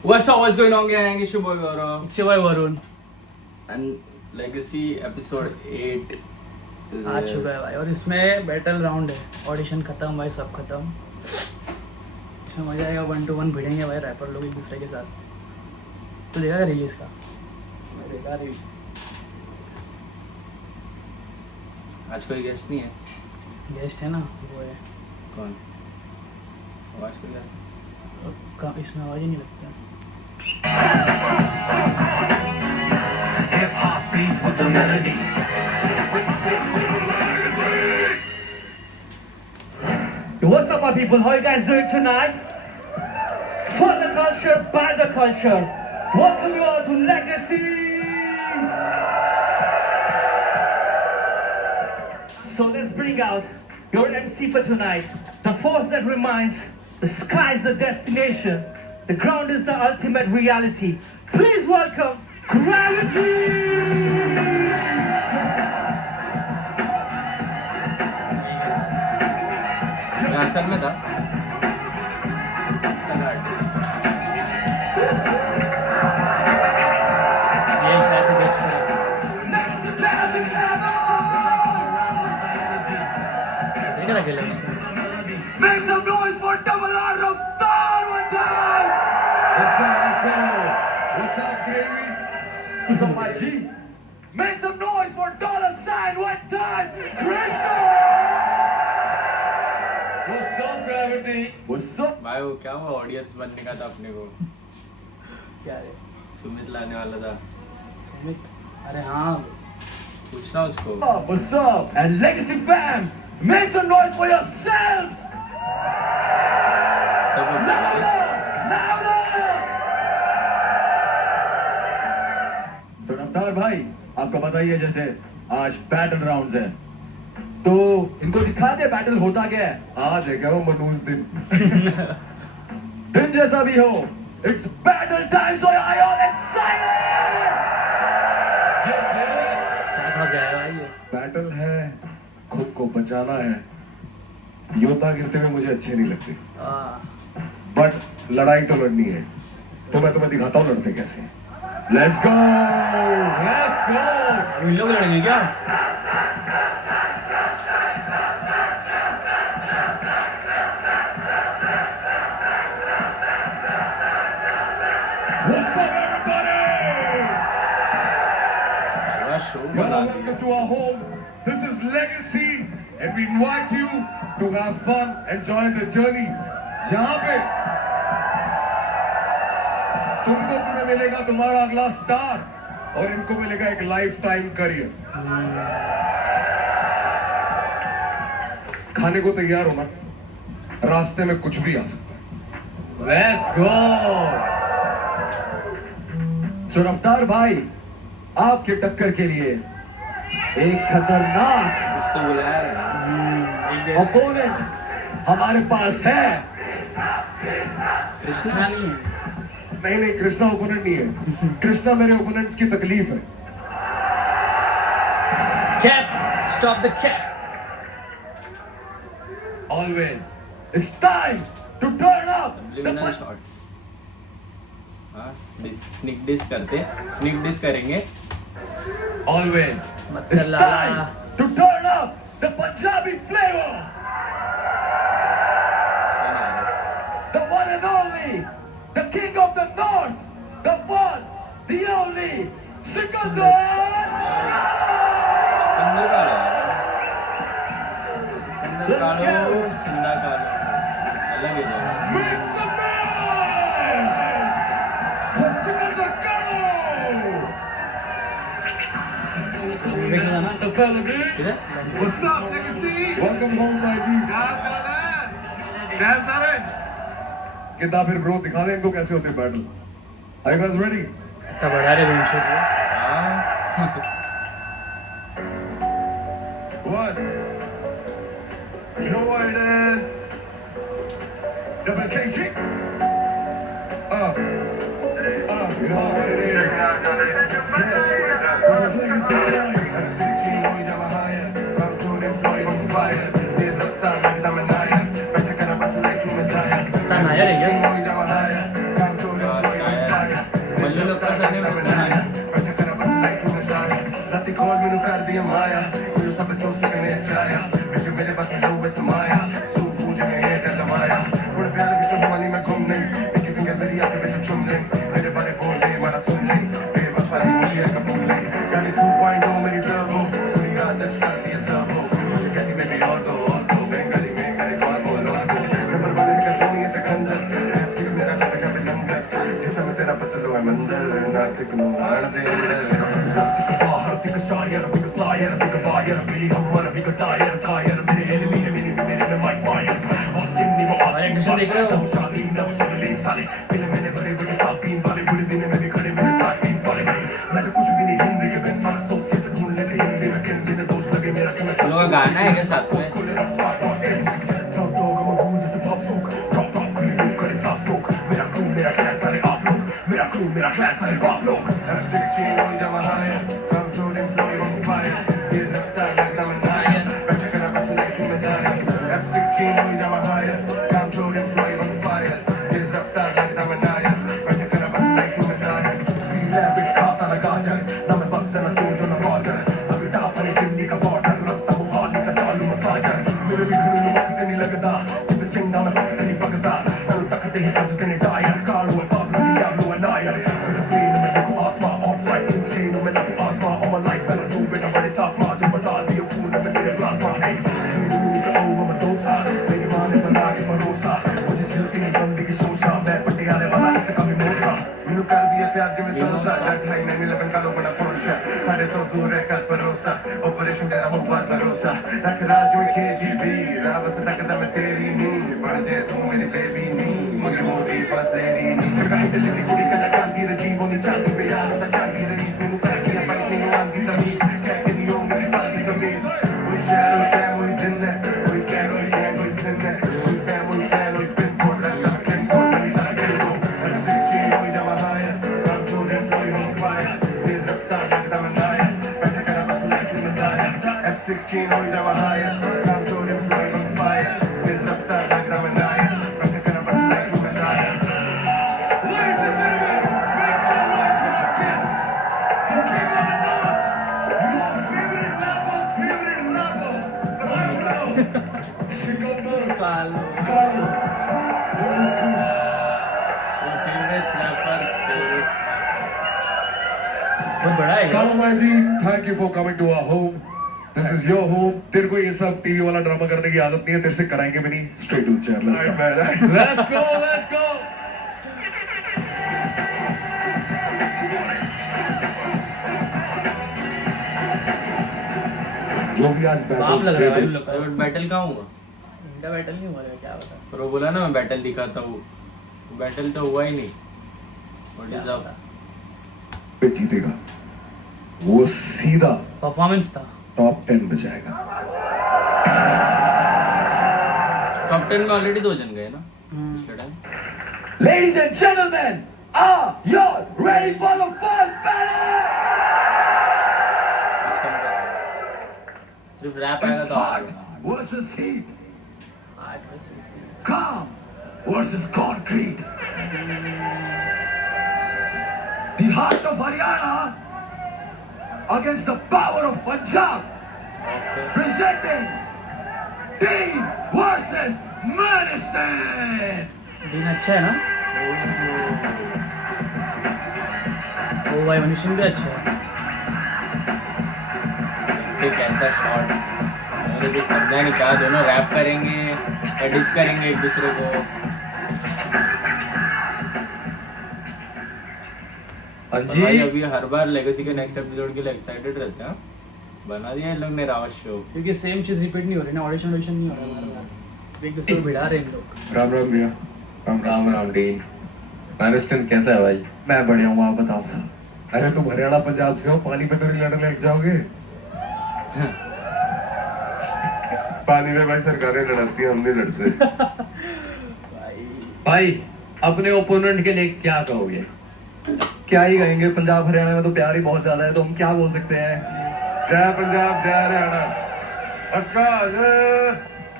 What's up? What's going on, gang? It's your boy Gaurav. It's your boy Varun. And Legacy episode 8 is आ चुका है भाई और इसमें battle round है. Audition खत्म भाई, सब खत्म. इसमें मजा आएगा. 1-to-1 भिड़ेंगे भाई रैपर लोग एक दूसरे के साथ. तो देखा रिलीज का? मैं देखा रिलीज. आज कोई गेस्ट नहीं है. गेस्ट है ना, वो है. कौन? आवाज कोई गेस्ट? इसमें आवाज ही नहीं लगता. Hip hop beats with the melody. What's up, my people? How you guys doing tonight? For the culture, by the culture. Welcome you all to Legacy. So let's bring out your MC for tonight. The force that reminds, the sky is the destination, the ground is the ultimate reality. Please welcome Gravity! मैं असल में था. ये शायद से guest है. देख रहा अकेले उसको. Make some noise for Double R Raftaar one time! Let's go. What's up, Gravy? What's up, my G? Make some noise for Dollar Sign one time! Krishna! What's up, Gravity? What's up? भाई वो क्या हुआ? Audience बनने का था अपने को. क्या है सुमित लाने वाला था. सुमित? अरे हाँ, पूछना उसको. What's up? And Legacy fam, make some noise for yourselves! Louder! Louder! तो रफ्तार भाई, आपको पता ही है जैसे आज बैटल राउंड्स है, तो इनको दिखा दे बैटल होता क्या है. आज है क्या वो मनूज दिन. दिन जैसा भी हो, it's battle time, so are you all excited? क्या खा गया है भाई ये. बैटल है, खुद को बचाना है. योद्धा गिरते हुए मुझे अच्छे नहीं लगते, बट लड़ाई तो लड़नी है. तो मैं तुम्हें दिखाता हूँ लड़ते कैसे. Let's go. Let's go! इन लोग लड़ेंगे क्या? What's up, everybody? थोड़ा शो Well, बना welcome दिया. to our home. This is Legacy, and we invite you to have fun, enjoy the journey. जहाँ पे तुम्हें मिलेगा तुम्हारा अगला स्टार, और इनको मिलेगा एक लाइफ टाइम करियर. खाने को तैयार हो ना, रास्ते में कुछ भी आ सकता है. Let's go! सो रफ्तार भाई, आपके टक्कर के लिए एक खतरनाक कुछ तो बुलाया है. अपोनेंट हमारे पास है. कृष्णा नहीं है. नहीं, कृष्णा ओपोनेंट नहीं है. कृष्णा मेरे ओपोनेंट्स की तकलीफ है. Cap! Stop the cap! Always. It's time to turn up the subliminal shots. हाँ, स्निक डिस करते. स्निक डिस करेंगे. Always. मत It's कर लाला. time to turn up the Punjabi flavor. The one and only, the king of the north, the one, the only, Sikandar. Kandar कालो. Kandar Let's कालो. go. सिंधा कालो. अलग है दोनों. Make some noise for Sikandar Kano. देखना ना. So fellow dude, किधर? What's up, Legacy? Welcome home, भाई. कितना फिर ब्रो दिखा दे इनको कैसे होते battle. Are you guys ready? इतना बड़ा रे बेंच है. हाँ. What? You know what it is? WKG. You know what it is? Yeah. This is Legacy time. इतना नायर है क्या? ट्रैफिक नो लड़दे सिक बाहर सिक शायर बिग सायर बिग बायर मिली हमर बिग टायर कायर मेरे एनिमी है मेरे में माइक मायर ऑस्टिन नी एडिशन देख रहे हो? शादी ना सगले साले मैंने बड़े बड़े सापीन वाले बुरे दिन में भी खड़े मेरे साथ पीन वाले मैं तो कुछ भी नहीं हिंदी के बिन मन एसोसिएट ढूंढ ले हिंदी में सिंह जिन्हें दोस्त लगे मेरा कि मैं हम लोग का गाना है क्या साथ में? मेरा क्लैन सारे बाप लोग F16 only जब आया come to them blow you on fire here's the style like I'm a lion बैठे करना बस लाइफ में जाए F16 only जब आया come to them blow you on fire here's the style like I'm a lion बैठे करना बस लाइफ में जाए पीला बिट खाता लगा जाए ना मैं बस ना तू जो ना रॉजर अभी टाप ने दिल्ली का बॉर्डर रास्ता मुहाली का चालू मसाजर मेरे भी घर में वक्त नहीं लगता जब सिंह ना मैं वक्त नहीं पकता सर तकते ही बजते नहीं टायर कार हुआ पास लगी आप लोग नायर ऑपरेशन तेरा हो बात भरोसा रख राज में KGB रावत से तक मैं तेरी नहीं बढ़ जाए तू मेरी बेबी नहीं मुझे मोटी फर्स्ट लेडी नहीं कहीं दिल्ली की कुड़ी का कांदी रजी वो नहीं चाहती पे यार ना चाहती रही मैंने कहा कि अब नहीं मांगी तमीज कह के नहीं हो मेरी बात तमीज कोई शहर में क्या कोई दिन है कोई क्या कोई sin है कोई फैमिली प्लान कोई पिन कोड लगा के कोड नहीं सारे को F16 कोई दवा है काम तो दिन कोई on fire दिल रफ्ता लगता मैं नाया बैठा कर बस लाइफ में जाया F16 कोई दवा है काम तो दिन कोई on fire दिल रफ्ता लगता मैं नाया बैठा कर बस लाइफ में जाया Ladies and gentlemen, make some noise for this, the king of the dance, your favorite rapper, Sikandar कालो Kalu, Wankush. फेवरेट रैपर बहुत बड़ा है Kalu Maji, thank you for coming to our home. This is your home. तेरे को ये सब TV वाला drama करने की आदत नहीं है, तेरे से कराएंगे भी नहीं. Straight to chair, let's go. let's go जो भी आज बैटल बाप लग रहा है भाई स्ट्रेट उन लोग का। बैटल कहाँ हुआ? इनका बैटल नहीं हुआ है क्या पता पर वो बोला ना मैं बैटल दिखाता हूँ, बैटल तो हुआ ही नहीं. What is up? पे जीतेगा वो सीधा परफॉर्मेंस था टॉप 10 बजाएगा. टॉप 10 में ऑलरेडी 2 जन गए ना पिछले time. Ladies and gentlemen, are you ready for the first battle? सिर्फ रैप आएगा It's तो hot versus heat, आज बस इसी- calm versus concrete. The heart of Haryana against the power of Punjab. Presenting Team versus Manistan. दिन अच्छा है ना ओ भाई मनुष्य भी अच्छा है एक ऐसा शॉट मुझे कुछ समझा नहीं क्या दोनों रैप करेंगे या डिस करेंगे एक दूसरे को. हाँ भाई अभी हर बार लेगेसी के नेक्स्ट एपिसोड के लिए एक्साइटेड रहते हैं. बना दिया इन लोग ने रावत शो. क्योंकि सेम चीज रिपीट नहीं हो रही ना ऑडिशन नहीं हो रहा बार बार एक दूसरे को भिड़ा रहे इन लोग राम राम भैया. राम राम डीन. मैनिस्टन कैसा है भाई? मैं बढ़िया हूँ, आप बताओ. अरे तुम हरियाणा पंजाब से हो, पानी पे तो नहीं लड़ जाओगे. पानी में भाई सरकारें लड़ती है, हम नहीं लड़ते. भाई अपने ओपोनेंट के लिए क्या कहोगे? क्या ही कहेंगे, पंजाब हरियाणा में तो प्यार ही बहुत ज्यादा है, तो हम क्या बोल सकते हैं. जय पंजाब जय हरियाणा.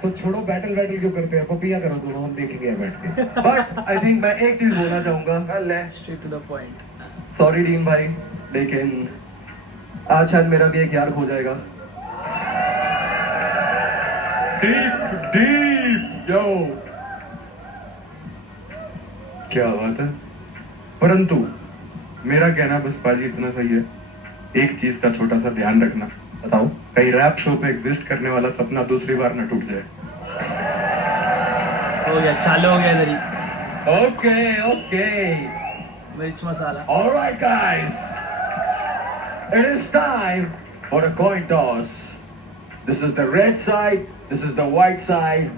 तो छोड़ो बैटल क्यों करते हैं, पपिया करो दोनों, हम देखेंगे बैठ के. बट आई थिंक मैं एक चीज बोलना चाहूंगा. Straight to the point sorry Dean भाई, लेकिन आज शायद मेरा भी एक यार खो जाएगा. डीप यो. क्या बात है. परंतु मेरा कहना बस पाजी इतना सही है, एक चीज का छोटा सा ध्यान रखना. बताओ. कहीं रैप शो पे एग्जिस्ट करने वाला सपना दूसरी बार न टूट जाए. हो गया चालू हो गया इधर ही ओके ओके मिर्च मसाला. All right, guys. It is time for a coin toss. This is the red side. This is the white side.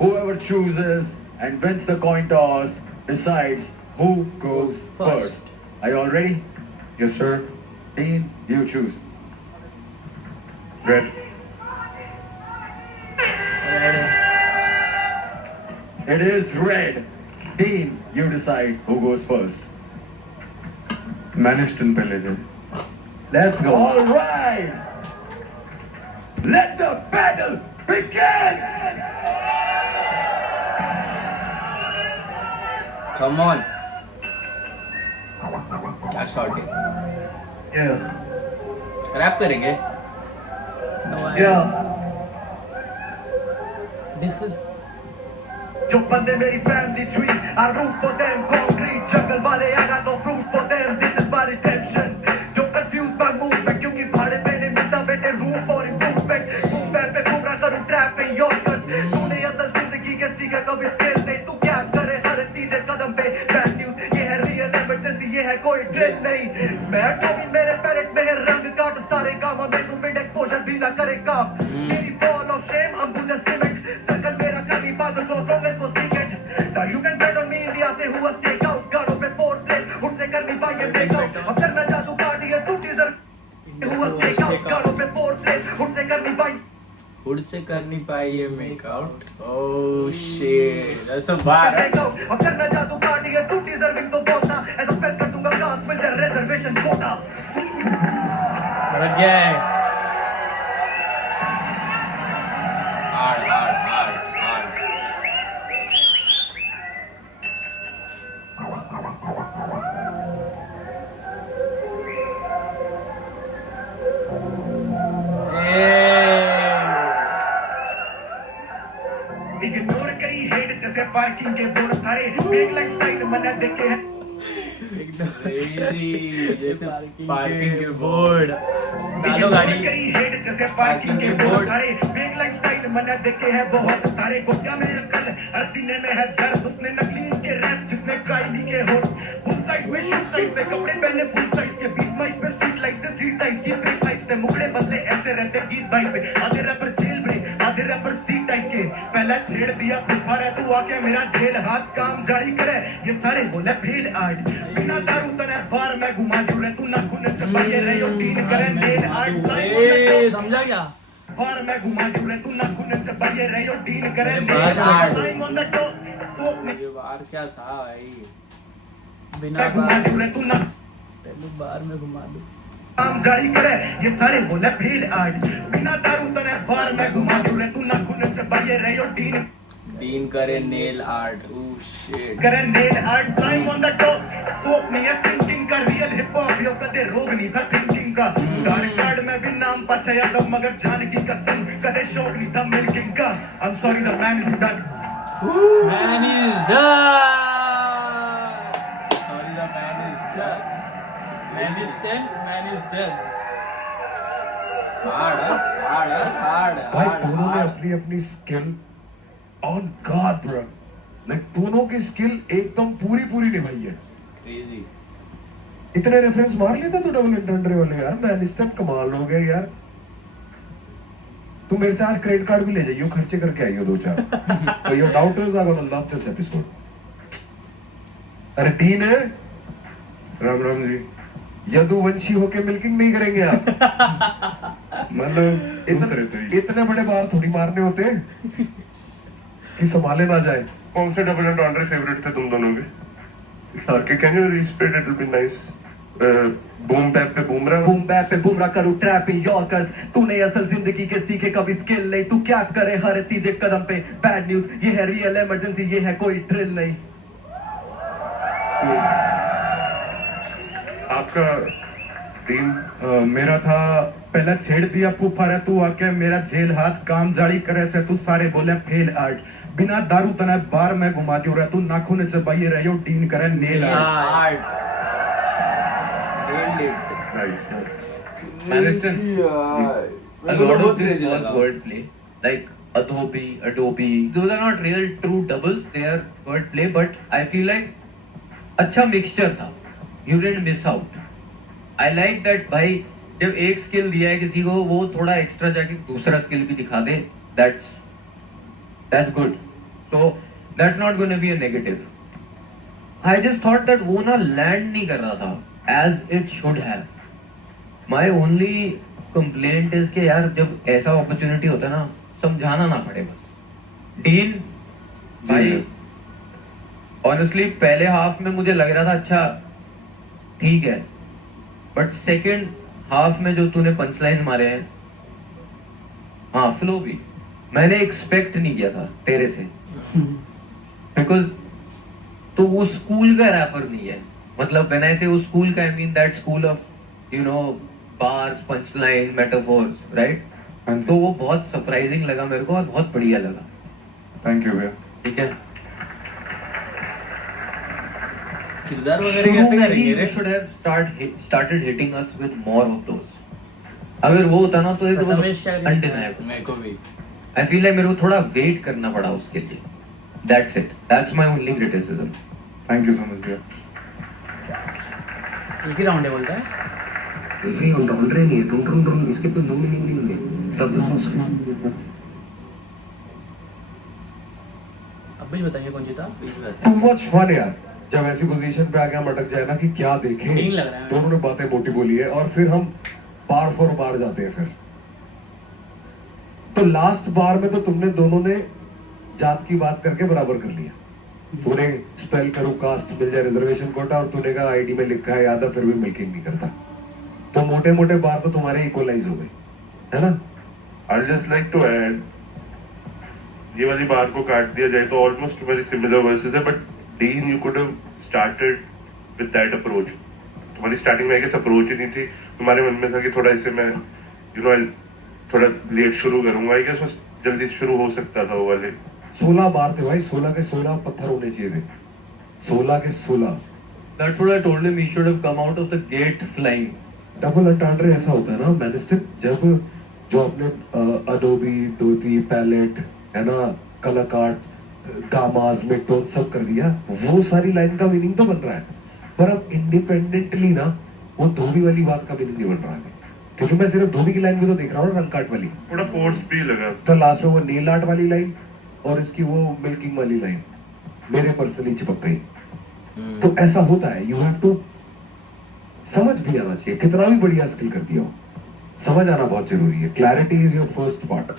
Whoever chooses and wins the coin toss decides who goes first. Are you all ready? Yes, sir. Dean, you choose. Red. Red. It is red. Dean, you decide who goes first. मैनिस्टन पहले जाए. Let's go. All right. Let the battle begin. Come on. क्या shot है? Yeah. Rap करेंगे? No, Yeah. This is जो बंदे मेरी family tree, I root for them. Concrete jungle वाले, I got no fruit for them. This is my redemption. Don't confuse my movement, क्योंकि भाड़े पे नहीं मिलता बेटे room for improvement. Boom bap पे पूरा करूँ trap in your skirts. तूने असल जिंदगी के सीखा कभी skill नहीं, तू gap करे हर तीजे कदम पे. Bad news, ये है real emergency, ये है कोई drill नहीं. मैं टॉमी मेरे पैरेट में है रंग काट, सारे काम में तू mid exposure भी ना करे काम. तेरी fall of shame, Ambuja cement. Circle मेरा खाली पागल close long as वो secret. Now you can bet on me, India से हुआ stake out. गाड़ों पे 4 play, उनसे कर नहीं पाएंगे break out. अब करना जादू काट ये टू teaser. हुआ stake out. गाड़ों पे 4 play, उनसे कर नहीं पाएंगे. खुद से कर नहीं पाई ये make-out. Oh shit, that's a bar. Break out. अब करना जादू काट ये टू teaser win तो बहुत था. ऐसा spell कर दूंगा cast with the reservation quota. लग गया है. Hard, hard, hard, hard. Ignore करी hate जैसे parking के बोर्ड थारे. Big lifestyle मना देखे हैं. Crazy, जैसे Parking पार्किंग के के बोर्ड. डालो गाड़ी. करी हेड जैसे पार्किंग के बोर्ड थारे. बिग लाइफस्टाइल मना देखे हैं बहुत थारे. गोटा में अकल हर सीने में है दर्द. उसने नकली के रैप जिसने काइली के होठ. फुल साइज में शूट साइज में कपड़े पहने फुल साइज के. 20 माइल पे स्ट्रीट लाइट से सीट टाइप की फेक लाइट से. मुखड़े बदले ऐसे रहते गीत बाइक पे. आधे रैपर जेल ब्रेक, आधे रैपर सी टाइप के. पहला छेड़ दिया खुफा है तू आके मेरा झेल हाथ काम जारी करे. ये सारे बोले फेल आर्ट. बिना दारू तने बार में घुमा दूं रे. तू नाखून चबाए रे यो टीन करे नेल आर्ट. ए, समझा क्या? बार में घुमा दूं रे. तू नाखून चबाए रे यो टीन करे ये nail bar art. Art. Time on the top scope में ये बार क्या था भाई? बिना घुमा बार दूं रे. तू ना तेलू बार में घुमा दूं. काम जारी करे. ये सारे बोले फेल आर्ट. बिना दारू तने बार में घुमा दूं रे. तू नाखून चबाए रे यो टीन डीन करे नेल आर्ट. Oh shit. करे nail art. Time on the top scope नहीं है थिंकिंग का. रियल हिप हॉप यो कदे रोग नहीं था थिंकिंग का. डार्क कार्ड में भी नाम पछाया था मगर जान की कसम कदे शौक नहीं था मिल्किंग का. I am sorry the man is done. Man is done. Sorry, the man is done. Man is dead. Man is dead. Hard, hard, hard. भाई hard, दोनों ने hard. अपनी अपनी skill on God bro. Like दोनों की skill एकदम पूरी पूरी निभाई है. Crazy. इतने रेफरेंस मार लेता तू डबल एंटेंडर वाले यार. मैं इंस्टेंट कमाल हो गया यार. तू मेरे से आज क्रेडिट कार्ड भी ले जाइयो, खर्चे करके आइयो 2-4. तो your daughters are gonna love this episode. अरे डीन है राम राम जी. यदुवंशी होके मिल्किंग नहीं करेंगे आप. मतलब दूसरे तो ही. इतने बड़े बार थोड़ी मारने होते कि संभाले ना जाए. कौन से डबल एंटेंडर फेवरेट थे तुम दोनों के? Okay, can you respeed? It will be nice. Boom bap पे बूमरा. बूम बैप पे बुमरा करूं ट्रैप इन यॉर्कर्स. तूने असल जिंदगी के सीखे कभी स्किल नहीं. तू क्या करे हर तीजे कदम पे. बैड न्यूज, ये है रियल इमरजेंसी, ये है कोई ड्रिल नहीं. आपका टीम मेरा था पहला छेड़ दिया फूफा रे तू आके मेरा झेल हाथ काम जाली करे से. तू सारे बोले फेल आर्ट. बिना दारू तना बार में घुमा दियो रे. तू नाखून चबाइए रहे यो टीन करे nail art. Hard. Nailed it. nice. Maniston, a lot of this was लगा. wordplay. Like Adobe. Those are not real true doubles. They are wordplay. But I feel like अच्छा मिक्सचर था, you didn't miss out. I like that भाई, जब एक skill दिया है किसी को, वो थोड़ा एक्स्ट्रा जाके दूसरा स्किल भी दिखा दे, that's good. So that's not gonna be a negative. I just thought that वो ना लैंड नहीं कर रहा था as it should have. My only complaint is के यार, जब ऐसा अपॉर्चुनिटी होता है ना, समझाना ना पड़े बस। डीन भाई ऑनेस्टली पहले हाफ में मुझे लग रहा था अच्छा ठीक है, बट सेकंड हाफ में जो तूने पंच लाइन मारे हैं, हाँ फ्लो भी मैंने एक्सपेक्ट नहीं किया था तेरे से, बिकॉज तो उस स्कूल का रैपर नहीं है। मतलब व्हेन आई से उस स्कूल का, I mean that school of you know bars, punch line, metaphors, right. तो वो बहुत सरप्राइजिंग लगा मेरे को और बहुत बढ़िया लगा। थैंक यू भैया। ठीक है, किरदार वगैरह कैसे करेंगे रे? should have started hitting us with more of those. अगर वो होता ना तो प्रथमेश क्या करेंगे? undeniable. मेरे को भी I feel like मेरे को थोड़ा वेट करना पड़ा उसके लिए। That's it. That's my only criticism. Thank you so much भैया। एक ही राउंड है बोलता है। एवरी राउंड नहीं है, ड्रोन इसके कोई दो मीनिंग नहीं है। सब अब भी बताइए कौन जीता। टू मच फन यार, जब ऐसी पोजीशन पे आके हम अटक जाए ना कि क्या देखें। नहीं लग रहा है। दोनों ने बातें मोटी बोली है और फिर हम बार फॉर बार जाते हैं। फिर तो लास्ट बार में तो तुमने दोनों ने जात की बात करके बराबर कर लिया। तूने स्पेल करो कास्ट मिल जाए रिजर्वेशन कोटा, और तूने कहा आईडी में लिखा है याद है, फिर भी मिल्किंग नहीं करता। तो मोटे मोटे बार तो तुम्हारे इक्वलाइज हो गए, है ना। I'll just like to add, ये वाली बार को काट दिया जाए तो ऑलमोस्ट वेरी सिमिलर वर्सेस है, but dean you could have started with that approach. तुम्हारी स्टार्टिंग में एक अप्रोच ही नहीं थी, तुम्हारे मन में था कि थोड़ा इसे मैं थोड़ा लेट शुरू करूंगा। आई गेस बस जल्दी शुरू हो सकता था वो वाले। 16 बार थे भाई, 16 के 16 पत्थर होने चाहिए थे, 16 के 16। That's what I told him. He should have come out of the gate flying. Double entendre ऐसा होता है ना मैनिस्टर, जब जो अपने अडोबी, दोती, पैलेट है ना, कलाकाट, गामाज, मिडटोन सब कर दिया, वो सारी लाइन का मीनिंग तो बन रहा है, पर अब इंडिपेंडेंटली ना वो धोबी वाली बात का मीनिंग नहीं बन रहा है। क्योंकि मैं सिर्फ धोबी की लाइन भी तो देख रहा हूँ ना, रंग काट वाली। थोड़ा फोर्स भी लगा तो लास्ट में वो नेल आर्ट वाली लाइन और इसकी वो मिल्किंग वाली लाइन मेरे पर्सनली चिपक गई। तो ऐसा होता है, यू हैव टू समझ भी आना चाहिए। कितना भी बढ़िया स्किल कर दिया हो, समझ आना बहुत जरूरी है। Clarity is your first part.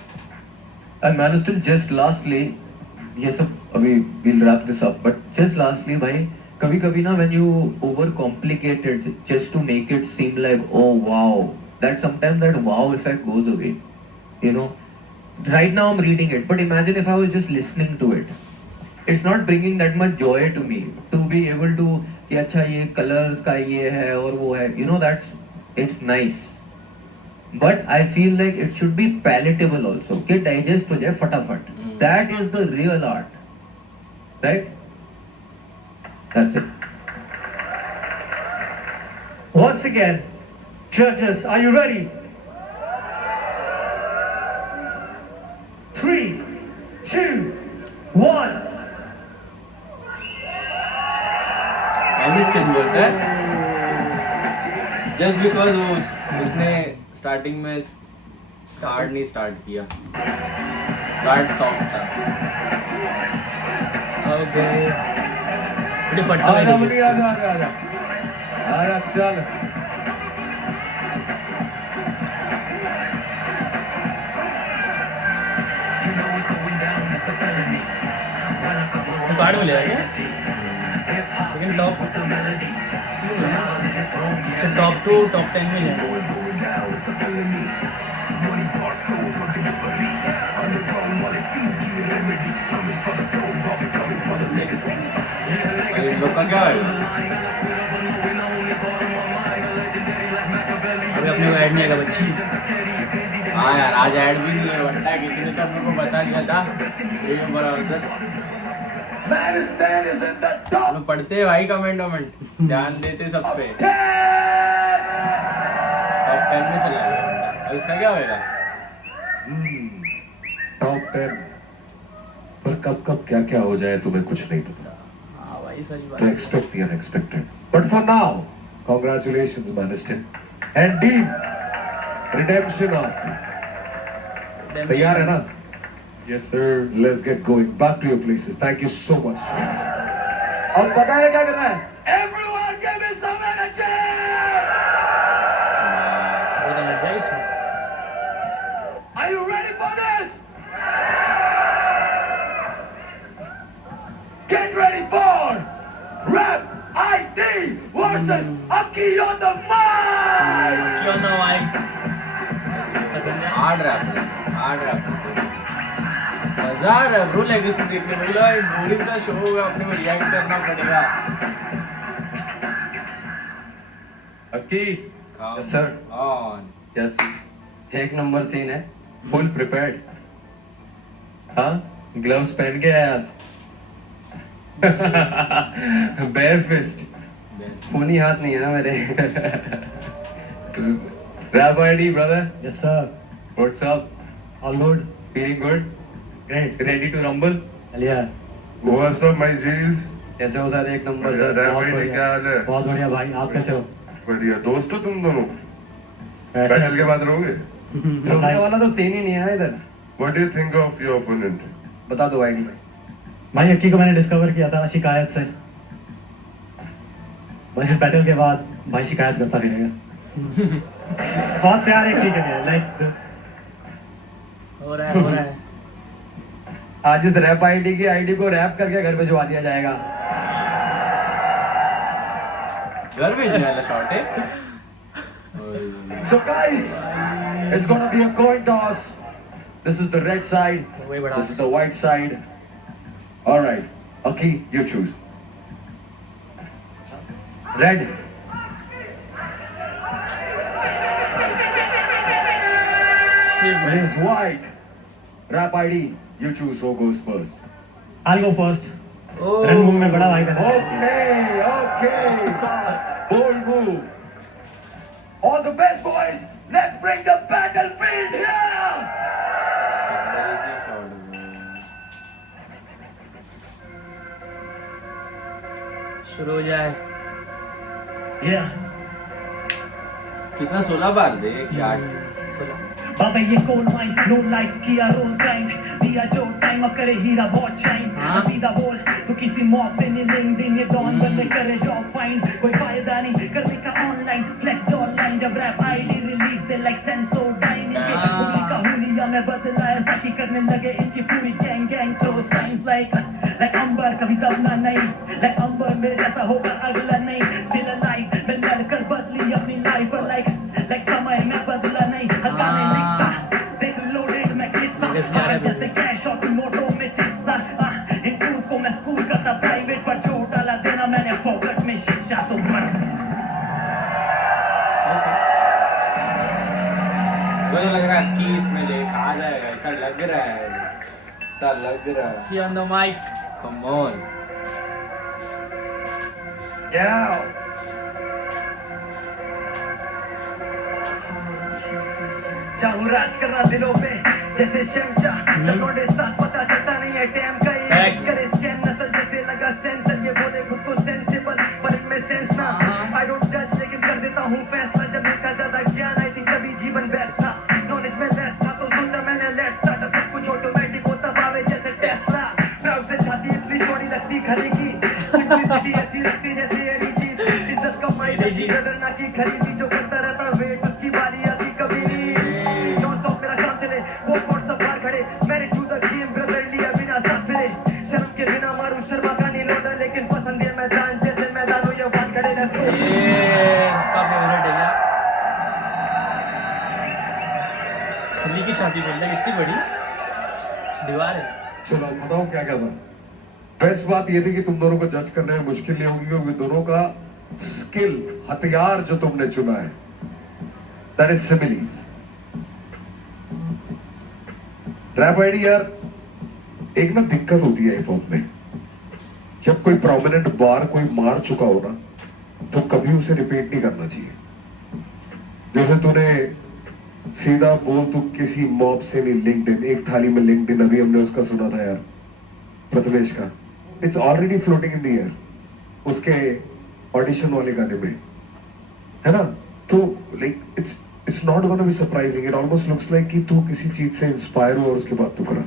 And Maniston, just lastly, ये सब अभी we'll wrap this up, but just lastly भाई, कभी-कभी ना when you overcomplicate it just to make it seem like oh wow, that sometimes that wow effect goes away, you know. Right now I'm reading it, but imagine if I was just listening to it. It's not bringing that much joy to me to be able to कि अच्छा ये colors का ये है और वो है, you know, it's nice. But I feel like it should be palatable also, कि digest हो जाए फटाफट। That is the real art, right? That's it. Once again, judges, are you ready? 3, 2, 1. मैनिस्टर बोलता है जस्ट बिकॉज वो उसने स्टार्टिंग में start किया, स्टार्ट सॉफ्ट था। ओके बड़ी फट्टा आजा है। बनी, आजा आजा आजा आजा, चल। कार्ड मिलेगा क्या? लेकिन टॉप टू टॉप 10 में जाए। इन लोग का क्या है? अभी अपने को ऐड नहीं आएगा बच्ची। हाँ यार, आज ऐड भी नहीं है, बट्टा किसी ने तो अपने को बता दिया था। ये बराबर हम पढ़ते हैं भाई, कमेंट ध्यान देते सब पे। टॉप 10 में चला गया बंदा। अब इसका क्या होएगा? टॉप 10 पर कब कब क्या क्या हो जाए तुम्हें कुछ नहीं पता। हाँ भाई सारी to बात expect the unexpected. But for now, congratulations, Maniston. And Dean, redemption arc. तैयार है ना? Yes sir. Let's get going. Back to your places. Thank you so much. अब पता है क्या करना है? Everyone give me some energy! बहुत एनर्जी है इसमें। Are you ready for this? Get ready for Rap ID versus Aki on the mic! क्यों ना माइक हार्ड रैप मजा आ रहा है ब्रो लेगेसी देखने में मतलब बोरिंग सा शो होगा अपने को रिएक्ट करना पड़ेगा Aki, Yes, sir. On yes, एक नंबर सीन है full prepared. हाँ, gloves पहन के आया आज. Bare fist. खूनी हाथ नहीं है ना मेरे Rap ID, brother. Yes, sir. What's up? All good. Feeling good? Great. Ready to rumble? Yeah. What's up, my G's? कैसे हो सर एक नंबर बढ़िया, सर रैप बहुत आईडी बढ़िया। क्या हाल है? बहुत बढ़िया भाई, आप कैसे हो? बढ़िया, दोस्त हो तुम दोनों? बैटल के बाद रहोगे? रोकने वाला तो सीन ही नहीं है इधर What do you think of your opponent? बता दो आईडी भाई भाई अक्की को मैंने डिस्कवर किया था शिकायत से। बस इस बैटल के बाद भाई शिकायत करता फिरेगा। बहुत प्यार है अक्की के लिए, लाइक हो रहा है आज इस रैप आईडी की आईडी को रैप करके घर भिजवा दिया जाएगा घर भेजने वाला शॉट है So guys, it's gonna be a coin toss. This is the red side. वही बड़ा This is the white side. All right, Aki, you choose. Red It is white. Rap ID, you choose who goes first. I'll go first. O run move में बड़ा भाई पहले। Okay. Bold move. All the best boys, let's bring the battlefield here. शुरू हो जाए Yeah. कितना 16 बार से क्या बाबा ये कोल माइन नो लाइट किया रोज ग्राइंड दिया जो टाइम अब करे हीरा बहुत शाइन हाँ। सीधा बोल तो किसी मॉब से नहीं लिंक्डइन ये डॉन बनने करे जॉब फाइंड कोई फायदा नहीं करने का ऑनलाइन फ्लेक्स ऑनलाइन जब रैप आईडी रिलीफ दे लाइक सेंसोडाइन इनके उंगली का हुलिया में बदला ऐसा कि करने लगे इनकी पूरी gang gang throw signs like अंबर कभी दबना नहीं लाइक अंबर मेरे जैसा होगा अगला नहीं स्टिल अलाइव मैं लड़कर बदली अपनी लाइफ लाइक समय में बदला नहीं हल्का नहीं लिखता देख लोडेड मैं क्लिप्स जैसे कैश और मोटो में चिप्स इन फूड्स को मैं स्कूल का था प्राइवेट पर छोड़ डाला देना मैंने फोकट में शिक्षा तो मर मुझे लग रहा है कि इसमें ले आ जाएगा ऐसा लग रहा है He on the mic. Come on चाहूं राज करना दिलों पे जैसे शहंशाह जब लौटे साथ पता चलता नहीं है टाइम का ये Thanks. करे स्कैन नस्ल जैसे लगा सेंसर ये बोले खुद को सेंसिबल पर इनमें सेंस ना आई डोंट जज लेकिन कर देता हूँ फैसला जब देखा ज्यादा ज्ञान आई थिंक तभी जीवन बेस्ट था नॉलेज में लेस था तो सोचा मैंने लेट स्टार्ट सब कुछ ऑटोमेटिक होता भावे जैसे टेस्ला प्राउड से छाती इतनी चौड़ी लगती खरी की सिंपलिसिटी ऐसी लगती जैसे एरी जीत इज्जत कमाई जबकि कदर ना की खरीदी जो करता रहता वेट उसकी बारी आती कभी नहीं नो स्टॉप मेरा काम चले वो कोर्ट सब बाहर खड़े मैंने टू द गेम ब्रदर लिया बिना साथ फिरे शर्म के बिना मारू शर्मा का नहीं लौटा लेकिन पसंद है मैदान जैसे मैदान हो ये बात खड़े लेट्स गो ये का फेवरेट है क्या खुली की छाती बोल रहा है इतनी बड़ी दीवार है चलो बताओ क्या क्या था बेस्ट बात ये थी कि तुम दोनों को जज करने में मुश्किल नहीं होगी क्योंकि दोनों का स्किल हथियार जो तुमने चुना है that is similes rap ID यार एक ना दिक्कत होती है हिप हॉप में जब कोई प्रोमिनेंट बार कोई मार चुका हो ना तो कभी उसे रिपीट नहीं करना चाहिए जैसे तूने सीधा बोल तू किसी मॉब से नहीं लिंक्डइन एक थाली में लिंक्डइन अभी हमने उसका सुना था यार प्रथमेश का it's already floating in the air उसके ऑडिशन वाले गाने में, है ना? तो like it's not gonna B surprising, it almost looks like कि तू किसी चीज से इंस्पायर हो और उसके बाद तू करा,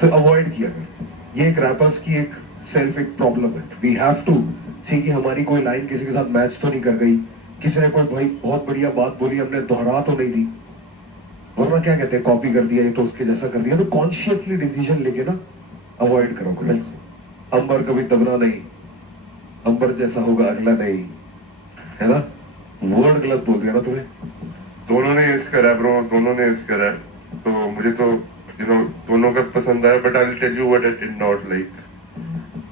तो अवॉइड किया कर। ये एक रैपर्स की एक सेल्फ एक प्रॉब्लम है। वी हैव टू सी कि हमारी कोई लाइन किसी के साथ मैच तो नहीं कर गई, किसी ने कोई भाई बहुत बढ़िया बात बोली, हमने दोहरा तो नहीं दी, वरना क्या कहते हैं कॉपी कर दिया ये तो उसके जैसा कर दिया। तो कॉन्शियसली डिसीजन लेके ना अवॉइड करो ग्रुप से। अंबर कभी दबना नहीं, अंबर जैसा होगा अगला नहीं, है ना? वर्ड गलत बोल दिया ना तूने। दोनों ने इस करा ब्रो, दोनों ने इस करा, तो मुझे तो यू नो दोनों का पसंद आया, but I will tell you what I did not like.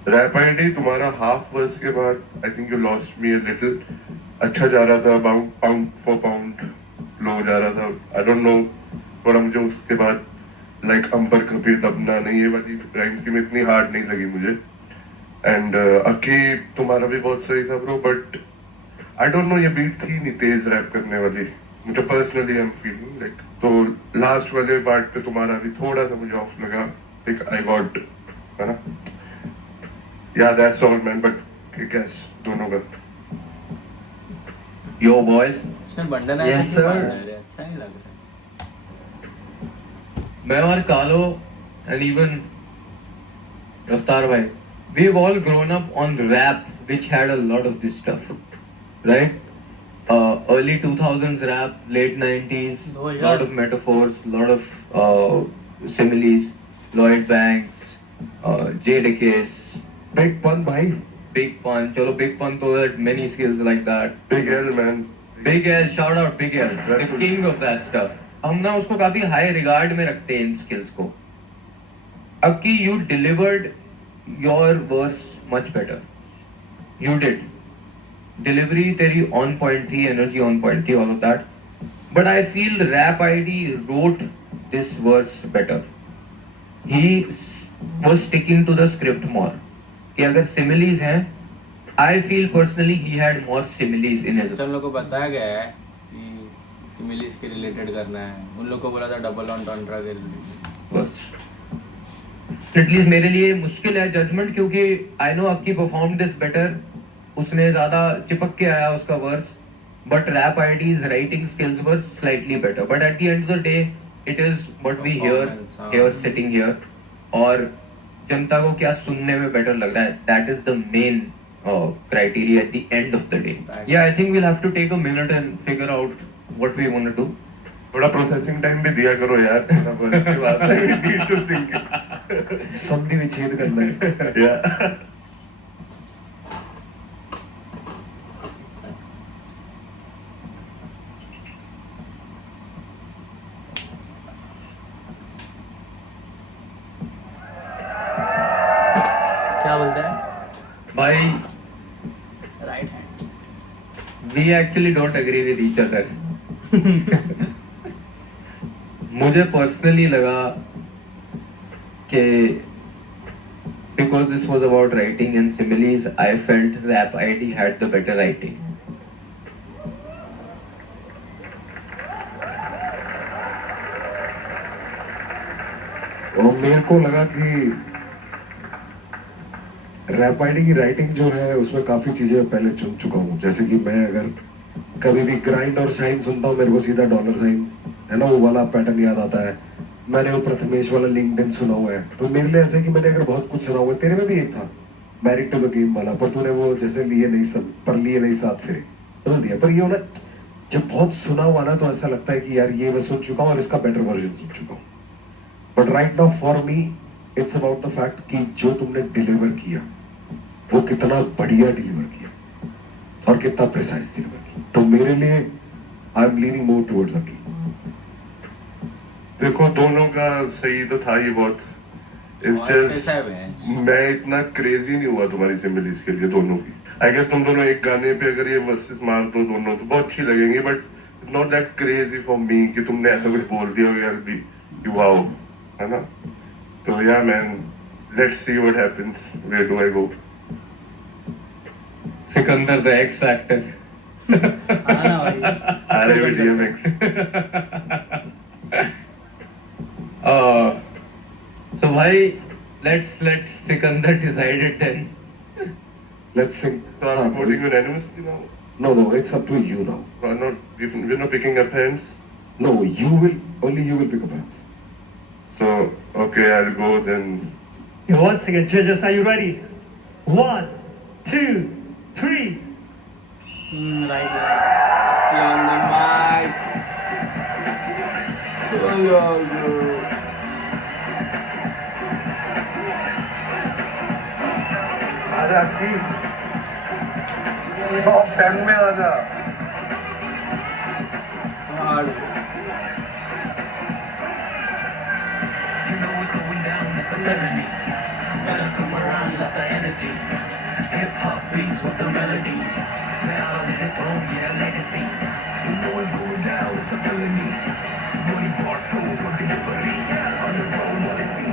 Rap ID तुम्हारा हाफ वर्स के बाद I think you lost me a little. अच्छा जा रहा था, पाउंड फॉर पाउंड लो जा रहा था, आई डोंट नो, थोड़ा मुझे उसके बाद लाइक अंबर कभी दबना नहीं, ये वाली राइम्स की में इतनी हार्ड नहीं लगी मुझे। एंड अक्की तुम्हारा भी बहुत सही था bro, but I don't know, ये बीट थी नहीं तेज रैप करने वाली, मुझे personally I am feeling like. तो लास्ट वाले पार्ट पे तुम्हारा भी थोड़ा सा मुझे ऑफ लगा, लाइक आई गॉट, है ना? या दैट्स ऑल मैन, बट कैस दोनों का Yo boys, इसमें बंडन Yes, sir. अच्छा नहीं लग रहा। मैं और कालो and even Raftar bhai, we've all grown up on rap which had a lot of this stuff, right? Early 2000s rap, late 90s, Oh, yeah. lot of metaphors, lot of similes, Lloyd Banks, Jadakiss, big पन भाई, Big Pun, chalo Big Pun to had many skills like that. Big L man, Big L, shout out Big L, the king of that stuff. हम ना उसको काफी high regard में रखते हैं इन skills को। अक्की, you delivered your verse much better. You did. Delivery तेरी on point थी, energy on point थी, all of that. But I feel Rap ID wrote this verse better. He was sticking to the script more. कि अगर similes हैं, I feel personally he had more similes in his. हम लोग को बताया गया है कि सिमिलीज के रिलेटेड करना है, उन लोग को बोला था डबल ऑन टॉन्ट्रा के रिलेटेड। बस एटलीस्ट मेरे लिए मुश्किल है जजमेंट, क्योंकि I know Akki perform this better, उसने ज्यादा चिपक के आया उसका verse, but rap ID's writing skills were slightly better. But at the end of the day it is what we here sitting here, और जनता को क्या सुनने में बेटर लग रहा है, that is the main criteria at the end of the day. Yeah, I think we'll have to take a minute and figure out what we want to do. थोड़ा प्रोसेसिंग टाइम भी दिया करो यार, उसके बाद we need to sync it. संधि विच्छेद करना है इसका। Yeah. क्या बोलते हैं? Bhai, right hand. we actually don't agree with each other. मुझे पर्सनली लगा कि because this was about writing and similes, I felt Rap ID had the better writing. और मेरे को लगा कि रैप आईडी की राइटिंग जो है उसमें काफी चीजें पहले चुन चुका हूँ। जैसे कि मैं अगर कभी भी ग्राइंड और शाइन सुनता हूँ, मेरे को सीधा डॉलर साइन, है ना, वो वाला पैटर्न याद आता है। मैंने वो प्रथमेश वाला लिंक्डइन सुना हुआ है, तो मेरे लिए ऐसे कि मैंने अगर बहुत कुछ सुना हुआ है, तेरे में भी एक था मैरिड टू द गेम वाला, पर तूने वो जैसे लिए नहीं सब पर लिए नहीं साथ फिरे बदल दिया। पर ये ना जब बहुत सुना हुआ ना, तो ऐसा लगता है कि यार ये मैं सुन चुका हूँ और इसका बेटर वर्जन सुन चुका हूँ। But right now for me it's about the fact कि जो तुमने डिलीवर किया वो कितना बढ़िया डिलीवर किया और कितना प्रिसाइज डिलीवर किया। तो मेरे लिए I am leaning more towards Aki. देखो दोनों का सही तो था ही बहुत, इट्स जस्ट मैं इतना क्रेजी नहीं हुआ तुम्हारी सिमिलीज के लिए दोनों की। आई गेस तुम दोनों एक गाने पे अगर ये वर्सेस मार दो दोनों तो बहुत अच्छी लगेंगी, but it's not that crazy for me कि तुमने ऐसा कुछ बोल दिया हो यार भी वाओ, है ना? तो yeah man, let's see what happens, where do I go. Sikandar the X factor. अरे भी DMX। So भाई, let's let Sikandar decide it then. Let's sing. So I'm voting unanimously now. No, it's up to you now. We're not picking up hands. No, only you will pick up hands. So okay, I'll go then. Once again, judges, are you ready? 1, 2, 3. Right. On the mic. आजा की top 10 में आजा Hard. You know what's going down, it's a felony. Gotta come around, let the energy. Hip hop beats with the melody. Now let it go, yeah, legacy. You know what's going down, it's a felony. Money bar shows for delivery. Underground odyssey.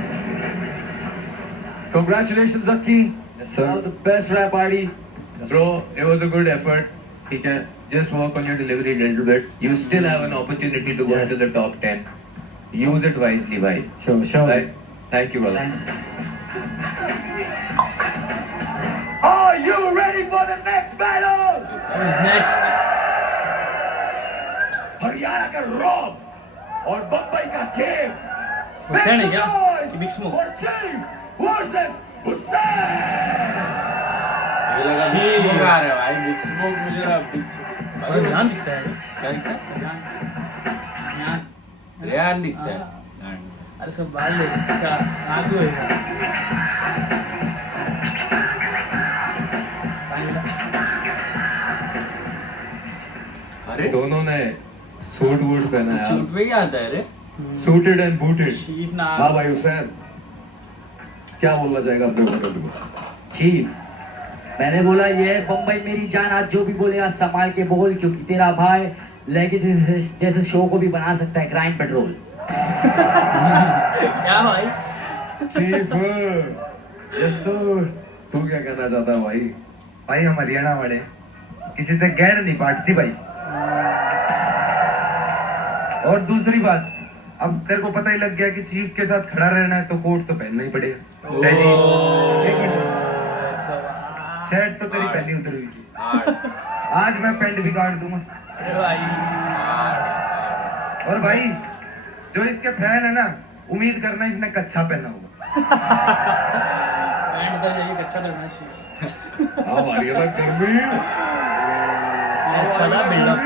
Congratulations, Aki. Yes, sir. Now the best rap party. Bro, it was a good effort. Okay, just work on your delivery a little bit. You still have an opportunity to go Yes. into the top 10. Use it wisely, bhai. Sure. Right? Thank you, brother. Are you ready for the next battle? Who's next? Haryana का Rob और बम्बई का game Hussain है क्या? कि big smoke? और chief versus Hussain. मुझे लगा Big Smoke आ रहा है भाई, Big Smoke मुझे लगा Big Smoke। और ध्यान दिखता है क्या दिखता है? ध्यान रेहान दिखता है। अरे सब बाल ले क्या आगे होएगा अरे दोनों ने सूट वूट पहना है सूट पे क्या आता है रे? Suited and booted. चीफ ना हाँ भाई हुसैन, क्या बोलना चाहेगा अपने ओपोनेंट को? चीफ, मैंने बोला ये है बम्बई मेरी जान, आज जो भी बोले आज संभाल के बोल, क्योंकि तेरा भाई लेगेसी जैसे शो को भी बना सकता है क्राइम पेट्रोल। क्या भाई? चीफ, तू क्या कहना चाहता है भाई? भाई हम हरियाणा वाले किसी से गैर नहीं बांटती भाई। और दूसरी बात, अब तेरे को पता ही लग गया कि चीफ के साथ खड़ा रहना है तो कोट तो पहनना ही पड़ेगा। जय जी, एक मिनट, शर्ट तो तेरी पहली उतरी हुई थी, आज मैं पैंट भी काट दूंगा। अरे भाई और भाई जो इसके फैन है ना, उम्मीद करना इसने कच्छा पहना होगा। पैंट उधर जाइए कच्चा करना चाहिए हाँ हरियाणा गर्मी, अच्छा ना buildup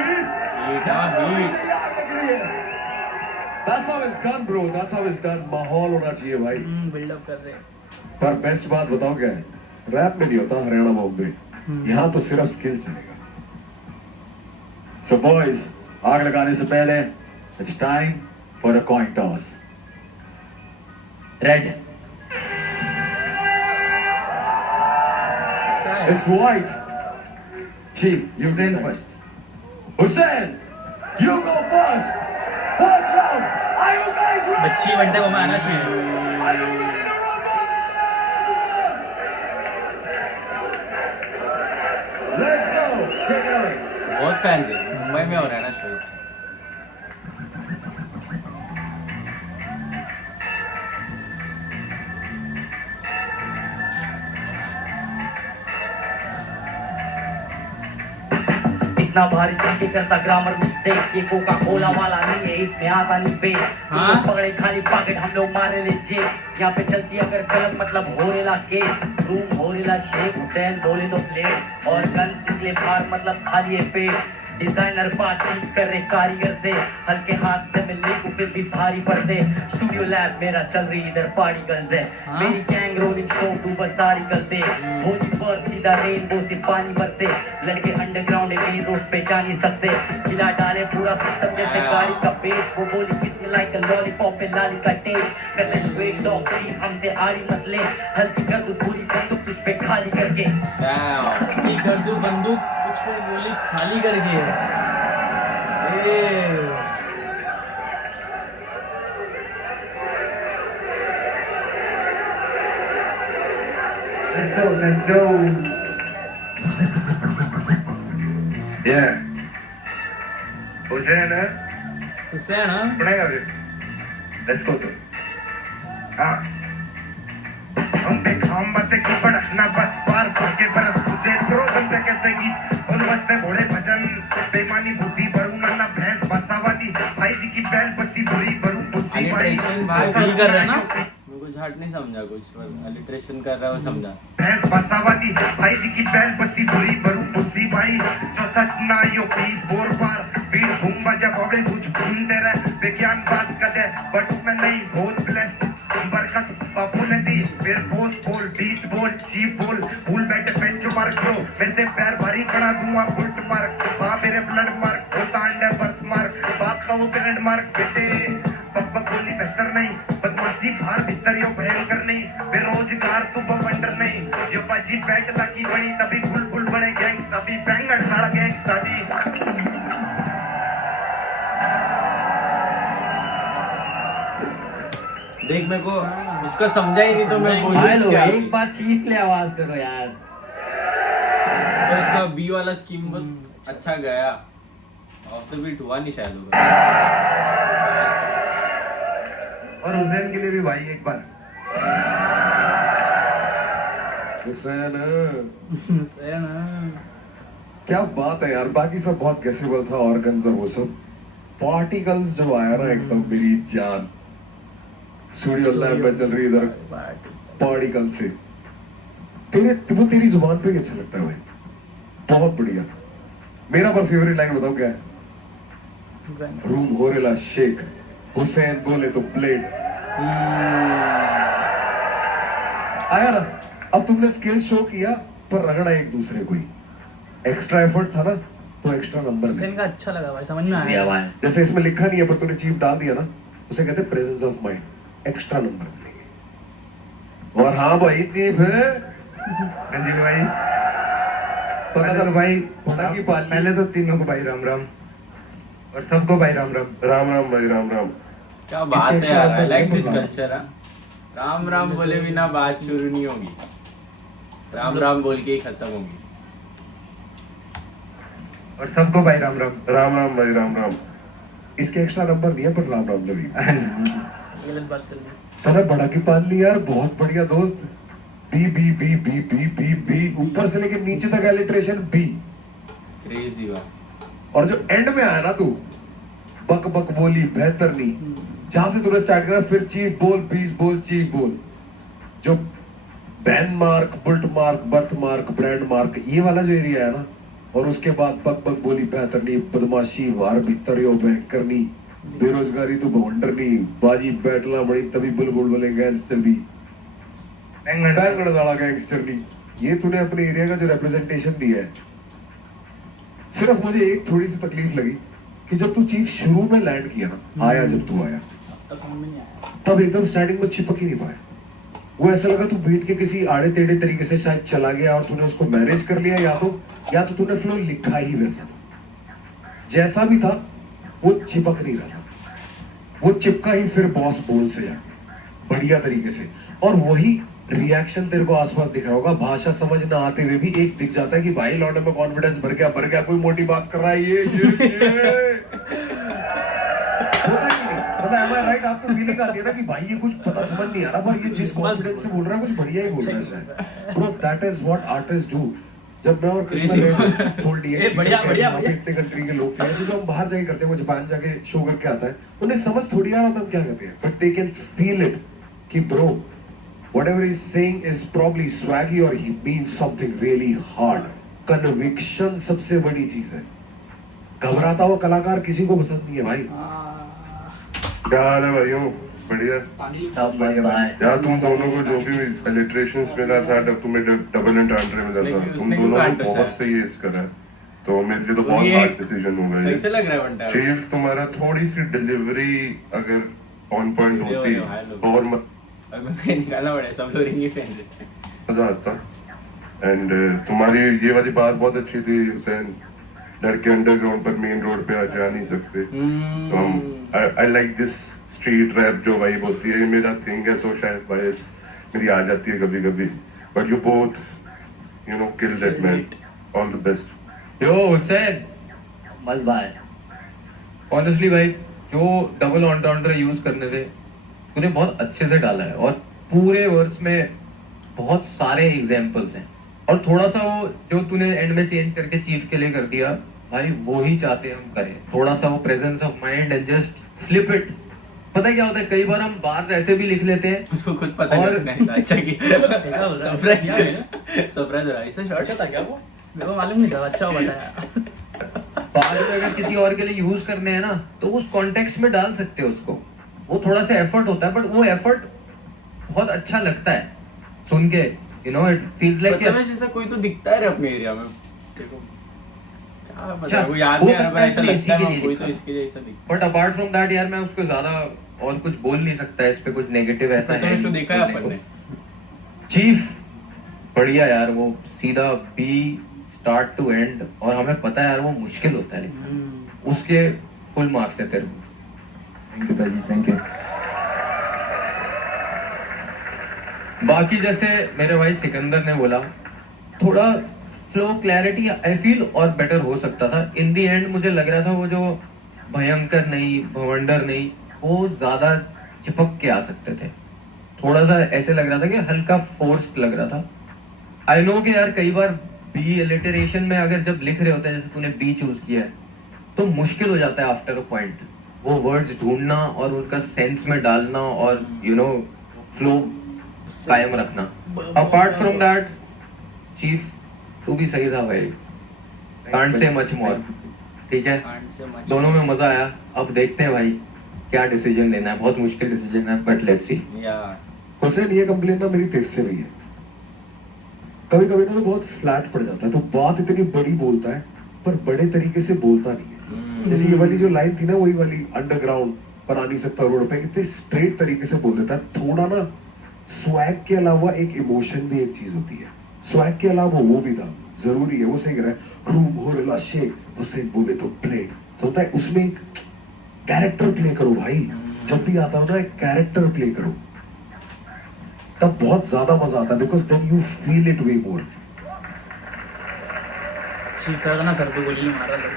That's how it's done, bro. That's how it's done. माहौल होना चाहिए भाई। बिल्डअप कर रहे पर बेस्ट बात बताओ क्या है? रैप में नहीं होता हरियाणा बॉम्बे, यहाँ तो सिर्फ स्किल चलेगा। So boys, आग लगाने से पहले it's time for a coin toss. Red, It's white. Chief, you Hussain decide. First. Hussein, you go first. First round. Are you guys ready? बच्ची बनते वो में आना चाहिए Are you ready to rumble? Let's go. Take it away. बहुत fan थे, मुंबई में हो रहा है ना शो। इतना भारी चीजें करता ग्रामर मिस्टेक, ये कोका कोला वाला नहीं है, इसमें आता नहीं पे। हाँ? पकड़े खाली पॉकेट, हम लोग मारे ले जेब, यहाँ पे चलती अगर गलत मतलब होरेला केस। रूम होरेला शेख, हुसैन बोले तो प्लेट, और गन्स निकले बाहर मतलब खाली है पेट। डिजाइनर बातचीत कर रहे कारीगर से, हल्के हाथ से मिलने को फिर भी भारी पड़ते। स्टूडियो लैब मेरा चल रही इधर पार्टिकल्स है, मेरी गैंग रोलिंग स्टोन तू बस साड़ी करते। होली पर सीधा रेनबो से पानी बरसे, लड़के अंडरग्राउंड मेन रोड पे जा नहीं सकते। हिला डाले पूरा सिस्टम जैसे गाड़ी का बेस, वो बोली किसमें लाइक लॉलीपॉप पे लाली का टेस्ट। करते स्ट्रेट डॉग चीफ हमसे आड़ी मत ले, हल्की कर तू पूरी बंदूक तुझ पे खाली करके। ये कर दो बंदूक कुछ पे गोली खाली करके Let's go, let's go. Yeah. Hussain है, हुसैन हाँ बनेगा फिर। Let's go तो। हम पे खाम बातें की पड़ना बस पार भर के बरस पूछे फील कर रहे हैं ना? मैं कुछ हट नहीं समझा, कुछ अलिट्रेशन कर रहा है वो समझा। भैंस बसावादी भाई जी की बैल बत्ती बुरी बरू बुसी भाई जो सटना यो पीस बोर पार बीट घूम बजा बॉबे कुछ घूमते रहे विज्ञान बात कदे बट मैं नहीं बहुत ब्लेस्ड बरकत बापू ने दी फिर बोस बोल बीस्ट बोल चीप बोल भूल बैठे बेंच मार्क ब्रो मेरे ते पैर भारी करा दूंगा बुल्ट मार्क वहां मेरे ब्लड मार्क होता अंडे बर्थ मार्क बात का वो पेरेंट मार्क बेटे पप्पा गोली बेहतर नहीं बदमाशी बाहर भीतर यो भयंकर नहीं बेरोजगार तू बवंडर नहीं यो बाजी बैट लकी बनी तभी बुलबुल बने गैंगस्टर अभी बैंगड़ सारा गैंगस्टर अभी देख मेरे को उसका समझा ही नहीं तो मैं बोल भाई लोग एक बार चीख ले आवाज करो यार। तो उसका बी वाला स्कीम बहुत अच्छा गया। ऑफ द बीट हुआ नहीं शायद होगा। और हुसैन के लिए भी भाई एक बार हुसैन हुसैन, क्या बात है यार, बाकी सब बहुत गैसेबल था, ऑर्गन्स और वो सब। पार्टिकल्स जब आया ना एकदम मेरी जान, स्टूडियो लैब में चल रही इधर पार्टिकल से तेरी जुबान पे अच्छा लगता है भाई, बहुत बढ़िया। मेरा पर फेवरेट लाइन बताऊं क्या है? रूम होरेला शेक, हुसैन बोले तो प्लेट। आया ना, अब तुमने स्किल शो किया पर रगड़ा एक दूसरे को ही। एक्स्ट्रा एफर्ट था ना तो एक्स्ट्रा नंबर हुसैन का अच्छा लगा भाई, समझ में शुक्रिया आया। भाई। जैसे इसमें लिखा नहीं है पर तूने चीफ डाल दिया ना, उसे कहते presence of mind, extra number मिलेंगे। और हाँ भाई चीफ है रंजीत भाई पता था भाई पता की पाली। पहले तो तीनों को भाई राम राम और सबको भाई राम राम। राम राम भाई राम राम। क्या बात है extra यार, number लाइक दिस नहीं कल्चर। राम राम बोले बिना बात शुरू नहीं होगी, राम राम बोल के ही खत्म होगी। और सबको भाई राम राम। राम राम भाई राम राम। इसके एक्स्ट्रा नंबर नहीं है पर राम राम लवी गलत बात चल रही तने बड़ा की पाल ली यार, बहुत बढ़िया दोस्त। B B B B B B B ऊपर से लेकर नीचे तक एलिट्रेशन बी। क्रेजी बात। और जो एंड में आया ना तू, बक बक बोली बेहतर नहीं, जहां से तूने स्टार्ट करा फिर चीफ बोल बीस बोल चीफ बोल, जो ban mark bullet mark birth mark brand mark ये वाला जो एरिया है ना, और उसके बाद बक बक बोली बेहतर नहीं, बदमाशी वार भीतर यो भयंकर नहीं, बेरोजगारी तो भवंडर नहीं, बाजी बैठला बड़ी तभी बुलबुल बोले गैंगस्टर भी, बैंगड़ वाला गैंगस्टर नहीं। ये तूने अपने एरिया का जो रिप्रेजेंटेशन दिया है। सिर्फ मुझे एक थोड़ी सी तकलीफ लगी कि जब तू चीफ शुरू में लैंड किया ना, आया जब तू आया तब समझ में नहीं आया। तब एकदम स्टार्टिंग में चिपक ही नहीं पाया। वो ऐसा लगा तू बीट के किसी आड़े टेढ़े तरीके से शायद चला गया और तूने उसको मैनेज कर लिया, या तो तूने फ्लो लिखा ही वैसा था। जैसा भी था वो चिपक नहीं रहा था, वो चिपका ही फिर बॉस बोल से जाके बढ़िया तरीके से। और वही रिएक्शन तेरे को आसपास दिख रहा होगा, भाषा समझ ना आते हुए भी एक दिख जाता है कि भाई लौंडे में कॉन्फिडेंस भर गया, कोई मोटी बात कर रहा है ये होता है कि नहीं? मतलब am I right? आपको फीलिंग आती है ना कि भाई ये कुछ पता समझ नहीं आ रहा, पर ये जिस कॉन्फिडेंस से बोल रहा है कुछ बढ़िया ही बोल रहा है शायद। Bro that is what artist do. जब मैं और कृष्णा सोल डीएक्स इतने कंट्री के लोग थे, ऐसे जो हम बाहर जाके करते हैं, वो जापान जाके शो करके आता है, उन्हें समझ थोड़ी आ रहा होता हम क्या कहते हैं, but they can feel it कि bro whatever he's saying is probably swaggy or he means something really hard. Conviction सबसे बड़ी चीज है। घबराता हुआ कलाकार किसी को पसंद नहीं है भाई। क्या हाल है भाइयों? बढ़िया सब मस्त भाई। यार तुम दोनों को जो भी अलिट्रेशंस मिला था, तुम्हें डबल एंट्रे मिला था, तुम दोनों ने बहुत सही है इसका है। तो मेरे लिए तो बहुत हार्ड डिसीजन होगा ये। कैसे लग रहा है बंटा? चीफ तुम्हारा थोड़ी सी डिलीवरी अगर ऑन पॉइंट होती और मैं कहीं निकालना पड़े, सब लोग रिंगी पहन रहे। मजा आता। एंड तुम्हारी ये वाली बात बहुत अच्छी थी हुसैन, लड़के अंडरग्राउंड पर मेन रोड पे आ जा नहीं सकते। तो हम I like this street rap जो वाइब होती है, ये मेरा थिंग है, सो शायद वॉइस मेरी आ जाती है कभी कभी, but you both you know kill that man, all the best. Yo Hussain, मस्त भाई। ऑनेस्टली भाई जो डबल ऑनटाउंडर यूज करने थे तूने बहुत अच्छे से डाला है, और पूरे वर्स में बहुत सारे एग्जाम्पल्स हैं, और थोड़ा सा वो जो तूने एंड में चेंज करके चीफ के लिए कर दिया भाई, वो ही चाहते हैं हम करें, थोड़ा सा वो presence of mind and just flip it पता है क्या होता है, कई बार हम बार्स ऐसे भी लिख लेते हैं उसको खुद पता और- नहीं था। अच्छा की ऐसा हो रहा है। सरप्राइज क्या है? सरप्राइज हो रहा है। ऐसा शॉर्ट अच्छा था क्या वो? मेरे को मालूम नहीं था, अच्छा हो बताया। बाद में अगर किसी और के लिए यूज करने हैं ना तो उस कॉन्टेक्स्ट में डाल सकते हो उसको। वो थोड़ा सा एफर्ट होता है, बट वो एफर्ट बहुत अच्छा लगता है सुन के, you know, it feels like मतलब जैसा कोई तो दिखता है अपने एरिया में। देखो क्या अच्छा, पता, वो याद हो नहीं आ सकता रहा, है ऐसा इसने लगता इसी के है लिए कोई तो लिखा। इसके जैसा दिखता बट अपार्ट फ्रॉम दैट यार मैं उसको ज्यादा और कुछ बोल नहीं सकता, इस पे कुछ नेगेटिव ऐसा है। तो है इसको नहीं देखा है अपन ने। चीफ बढ़िया यार, वो सीधा बी स्टार्ट टू एंड, और हमें पता है यार वो मुश्किल होता है लिखना, उसके फुल मार्क्स है तेरे को। थैंक यू ताजी, थैंक यू। बाकी जैसे मेरे भाई सिकंदर ने बोला, थोड़ा फ्लो क्लैरिटी आई फील और बेटर हो सकता था। इन दी एंड मुझे लग रहा था वो जो भयंकर नहीं, भवंडर नहीं, वो ज्यादा चिपक के आ सकते थे। थोड़ा सा ऐसे लग रहा था कि हल्का फोर्स्ड लग रहा था। आई नो कि यार कई बार बी एलिटरेशन में अगर जब लिख रहे होते हैं, जैसे तूने बी चूज किया है, तो मुश्किल हो जाता है आफ्टर अ पॉइंट वो वर्ड्स ढूंढना और उनका सेंस में डालना और यू नो फ्लो कायम रखना। अपार्ट फ्रॉम दैट चीफ तू भी सही था भाई, कांट से मच मोर, ठीक है, दोनों में मजा आया। अब देखते हैं भाई क्या डिसीजन लेना है, बहुत मुश्किल डिसीजन है, बट लेट्स सी। हुसैन, ये कंप्लेंट ना मेरी तेरे से भी है। कभी कभी ना तो बहुत फ्लैट पड़ जाता है, तो बात इतनी बड़ी बोलता है पर बड़े तरीके से बोलता नहीं है। जैसे ये वाली जो लाइन थी ना, वही वाली अंडरग्राउंड पर आ नहीं सकता रोड पे, इतने स्ट्रेट तरीके से बोल देता है। थोड़ा ना स्वैग के अलावा एक इमोशन भी एक चीज होती है, स्वैग के अलावा वो भी था, जरूरी है। वो सही कह रहा है, रूम हो रेला शेक, हुसैन बोले तो प्ले होता है, उसमें एक कैरेक्टर प्ले करो भाई। जब भी आता हो ना, एक कैरेक्टर प्ले करो, तब बहुत ज्यादा मजा आता है, because then you feel it way more. Chief का ना सर पे गोली नहीं मारा था।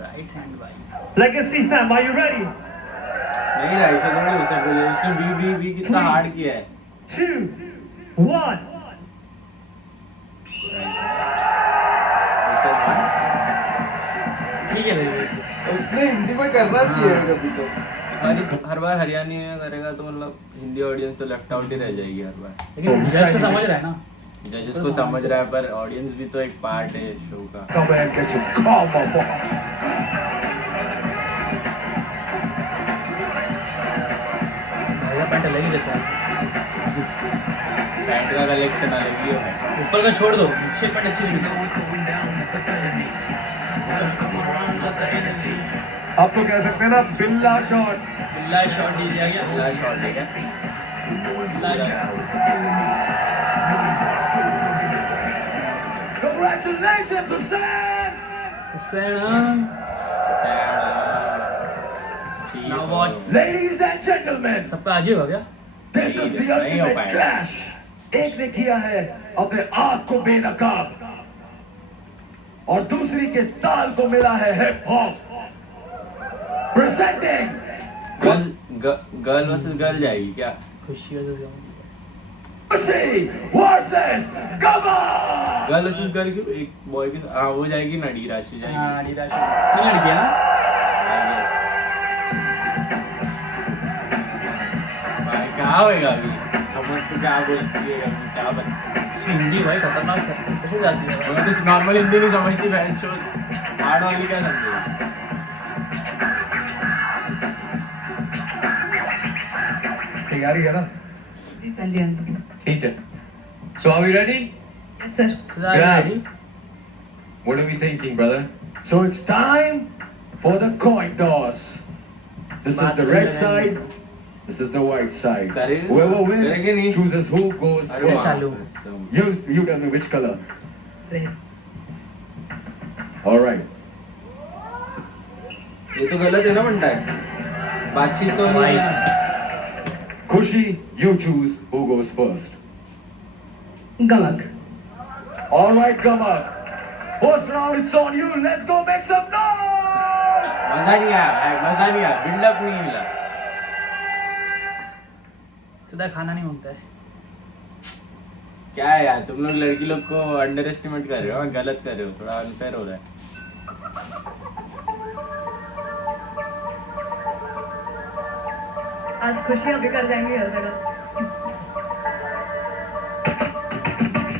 राइट हैंड भाई। Legacy fam, are you ready? नहीं रहा, ऐसा थोड़ी हो सकता है। उसने बी कितना हार्ड किया है। 2, 1. ठीक है भाई। उसने हिंदी में करना चाहिए कभी तो। हर बार हरियाणवी में करेगा तो मतलब हिंदी ऑडियंस तो लेफ्ट आउट ही रह जाएगी हर बार। लेकिन जज तो समझ रहा है ना। जजेस को समझ रहा है, पर ऑडियंस भी तो एक पार्ट है शो का। Come and catch him, come on. मेरा पैंट अलग ही देता है। पैंट का कलेक्शन अलग ही है। ऊपर का छोड़ दो, नीचे पैंट अच्छी लगी। आप तो कह सकते हैं ना, बिल्ला शॉट। बिल्ला शॉट ही दिया गया। अगला शॉट है क्या? Congratulations, Hussein! Hussain Now watch. Ladies and gentlemen, सबका अजीब हो गया। this is the नहीं हो ultimate पाएगा। clash. एक ने किया है अपने आँख को बेनकाब और दूसरी के ताल को मिला है hip hop. Presenting girl versus girl जाएगी क्या? खुशी वजह से Kushi versus Gaba. Girl versus girl की एक बॉय की, हाँ वो जाएगी ना, डी राशि जाएगी। हाँ डी राशि। तीन लड़कियाँ ना। भाई क्या होएगा अभी? अब तो क्या बोलती है अभी, क्या बन? उसकी हिंदी भाई खतरनाक है, कैसे जाती है भाई? मैं तो नॉर्मल हिंदी नहीं समझती, बहन शो हार्ड वाली क्या समझेगी? तैयारी है ना? जी सर, जी हाँ जी। ठीक है, so are we ready? Yes sir. Grab. What are we thinking, brother? So it's time for the coin toss. This is the red side. This is the white side. करेंगे? Whoever करेंगे नहीं? wins chooses who goes अरे first. चालू। You tell me which color. Red. All right. ये तो गलत है ना बनता है, बातचीत तो नहीं है ना। Kushi, you choose who goes first. Gamak. All right, come up. First round, it's on you. Let's go make some noise. मजा नहीं आया भाई, मजा नहीं आया, बिल्डअप नहीं मिला। सीधा खाना नहीं मांगता है। क्या है यार, तुम लोग लड़की लोग को अंडर एस्टिमेट कर रहे हो, गलत कर रहे हो, थोड़ा अनफेयर हो रहा है। आज खुशियां बिखर जाएंगी हर जगह।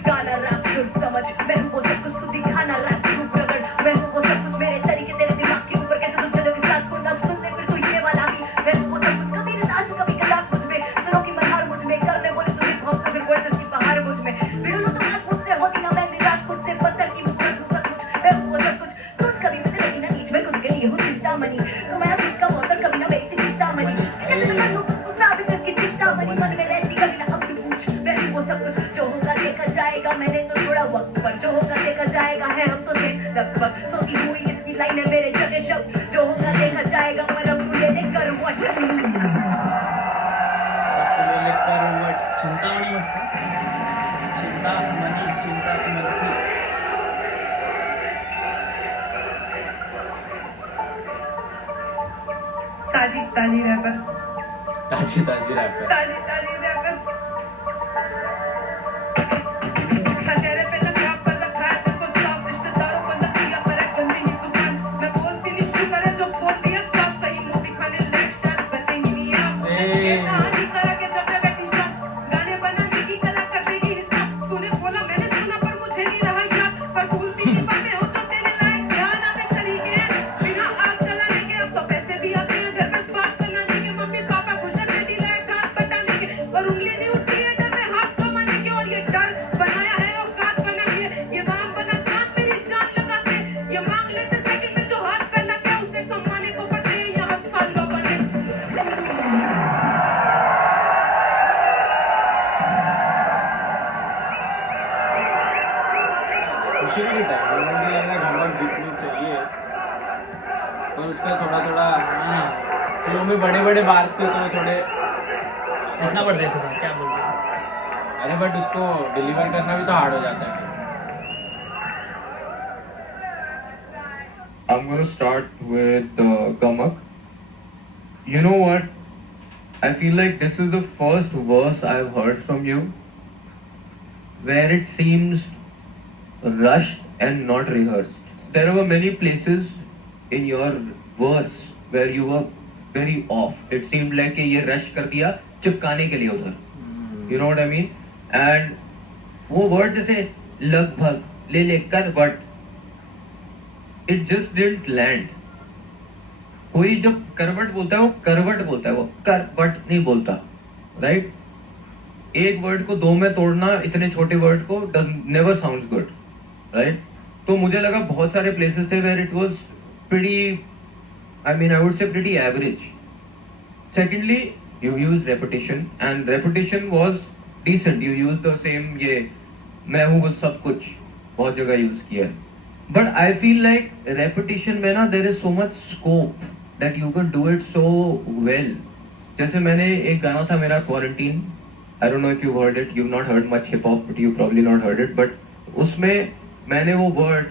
गाना रैप सुर समझ, मैं हूँ वो सब कुछ, तू दिखाना रैप रूप प्रकट। मैं हूँ वो सब कुछ, मेरे तरीके तेरे दिमाग के ऊपर कैसे तुम चलोगे साथ को नब सुन ले फिर तू ये वाला भी। मैं हूँ वो सब कुछ, कभी निराश कभी कलाश मुझ में, सुरों की मल्हार मुझ में, करने बोले तो हिप हॉप फिर वर्सेस की पहाड़ मुझ में। भिड़ो लो तो आज मुझसे होती ना मैं निराश खुद से, पत्थर की मूरत हूँ सचमुच। मैं हूँ वो सब कुछ, सोच कभी मैंने लगी ना नीच, मैं खुद के लिए हूँ चिंतामणि। कमाया खुद का मौसम, कभी ना मेरी थी चिंतामणि। कैसे मैं कर लूँ खुद को साबित इसकी चिंतामणि, मन में रहती कभी ना अब तू पूछ। मैं हूँ वो सब कुछ, जो होगा देखा जाएगा, मैंने तो थोड़ा वक्त पर, जो होगा देखा जाएगा है हम तो से लगभग। सोती हुई इसकी लाइन है मेरे जगह शब्द, जो होगा देखा जाएगा, पर अब तू ले ले करवट। चिंतामणी मस्त आहे. चिंतामणी चिंतामणी. ताजी रैपर, ताजी रैपर. ताजी रैपर। हाँ, चेहरे पे नकाब पर रखा है दिल को साफ, रिश्तेदारों को लग दिया पर है गंदी ही जुबान। मैं बोलती नहीं शुक्र है जो बोल दिया साफ, कहीं मुंह दिखाने लायक शायद बचेंगी नहीं आप। मुझे कहानी करा के जब मैं बैठी शाम, गाने बनाने की कला कर देगी हिस्सा। तूने बोला मैंने सुना पर मुझे नहीं रहा याद, पर भूलती की बातें हो जो तेरे लायक ध्यान आते तरीके हैं। बिना आग जलाने के अब तो पैसे भी आते हैं घर में बात बनाने के, मम्मी पापा खुश है बेटी लायक हाथ बटाने के, और उंगली नहीं उठती है डर में हाथ कमाने के। और ये डर बनाया है औकात बना के, ये बाम बना जान मेरी जान लगा के, ये मांग लेते सेकंड में जो हाथ फैला के, उसे कमाने को पड़ते हैं यहाँ साल का बने। खुशी की टाइम मुझे लग रहा है घमंड जीतनी चाहिए, और उसका थोड़ा फ्लो में बड़े बार थे तो थोड़े इतना पड़ रहा है, क्या बोल रहे हैं. अरे बट उसको डिलीवर करना भी तो हार्ड हो जाता है. I'm gonna start with Gamak. You know what? I feel like this is the first verse I've heard from you where it seems rushed and not rehearsed. There were many places in your verse where you were very off. It seemed like ये rush कर दिया चिपकाने के लिए उधर. You know what I mean? And वो word जैसे लगभग ले लेकर but it just didn't land. कोई जब करवट बोलता है वो करवट बोलता है, वो करवट नहीं बोलता, right? एक वर्ड को दो में तोड़ना इतने छोटे वर्ड को never sounds good, right? तो मुझे लगा बहुत सारे places थे where it was pretty, I mean I would say pretty average. Secondly, you used repetition and repetition was decent. You used the same ये मैं हूँ वो सब कुछ बहुत जगह यूज किया है. But I feel like repetition में ना there is so much scope that you can do it so well. जैसे मैंने एक गाना था मेरा Quarantine, I don't know if you've heard it, you've not heard much hip hop but you probably not heard it, but उसमें मैंने वो word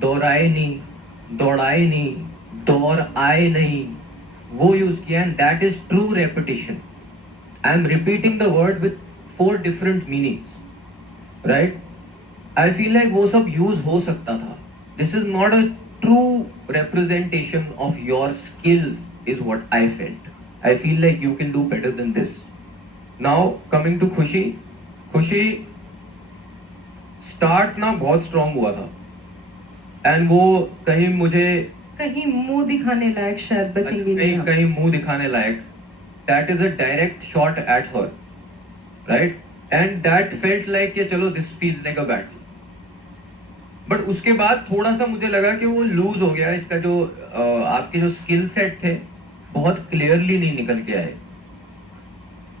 दोहराए नहीं, दौड़ाए नहीं, दौड़ आए नहीं, वो यूज किया and that is true repetition. I am repeating the word with 4 different meanings, right? I feel like वो सब use हो सकता था. This is not a true representation of your skills is what I felt. I feel like you can do better than this. Now coming to खुशी start ना बहुत strong हुआ था and वो कहीं मुंह दिखाने लायक शायद बचेंगी नहीं आप। कहीं मुंह दिखाने लायक, that is a direct shot at her, right? And that felt like ये चलो this feels like a battle. But उसके बाद थोड़ा सा मुझे लगा कि वो लूज हो गया, इसका जो आपके जो स्किल सेट थे बहुत क्लियरली नहीं निकल के आए.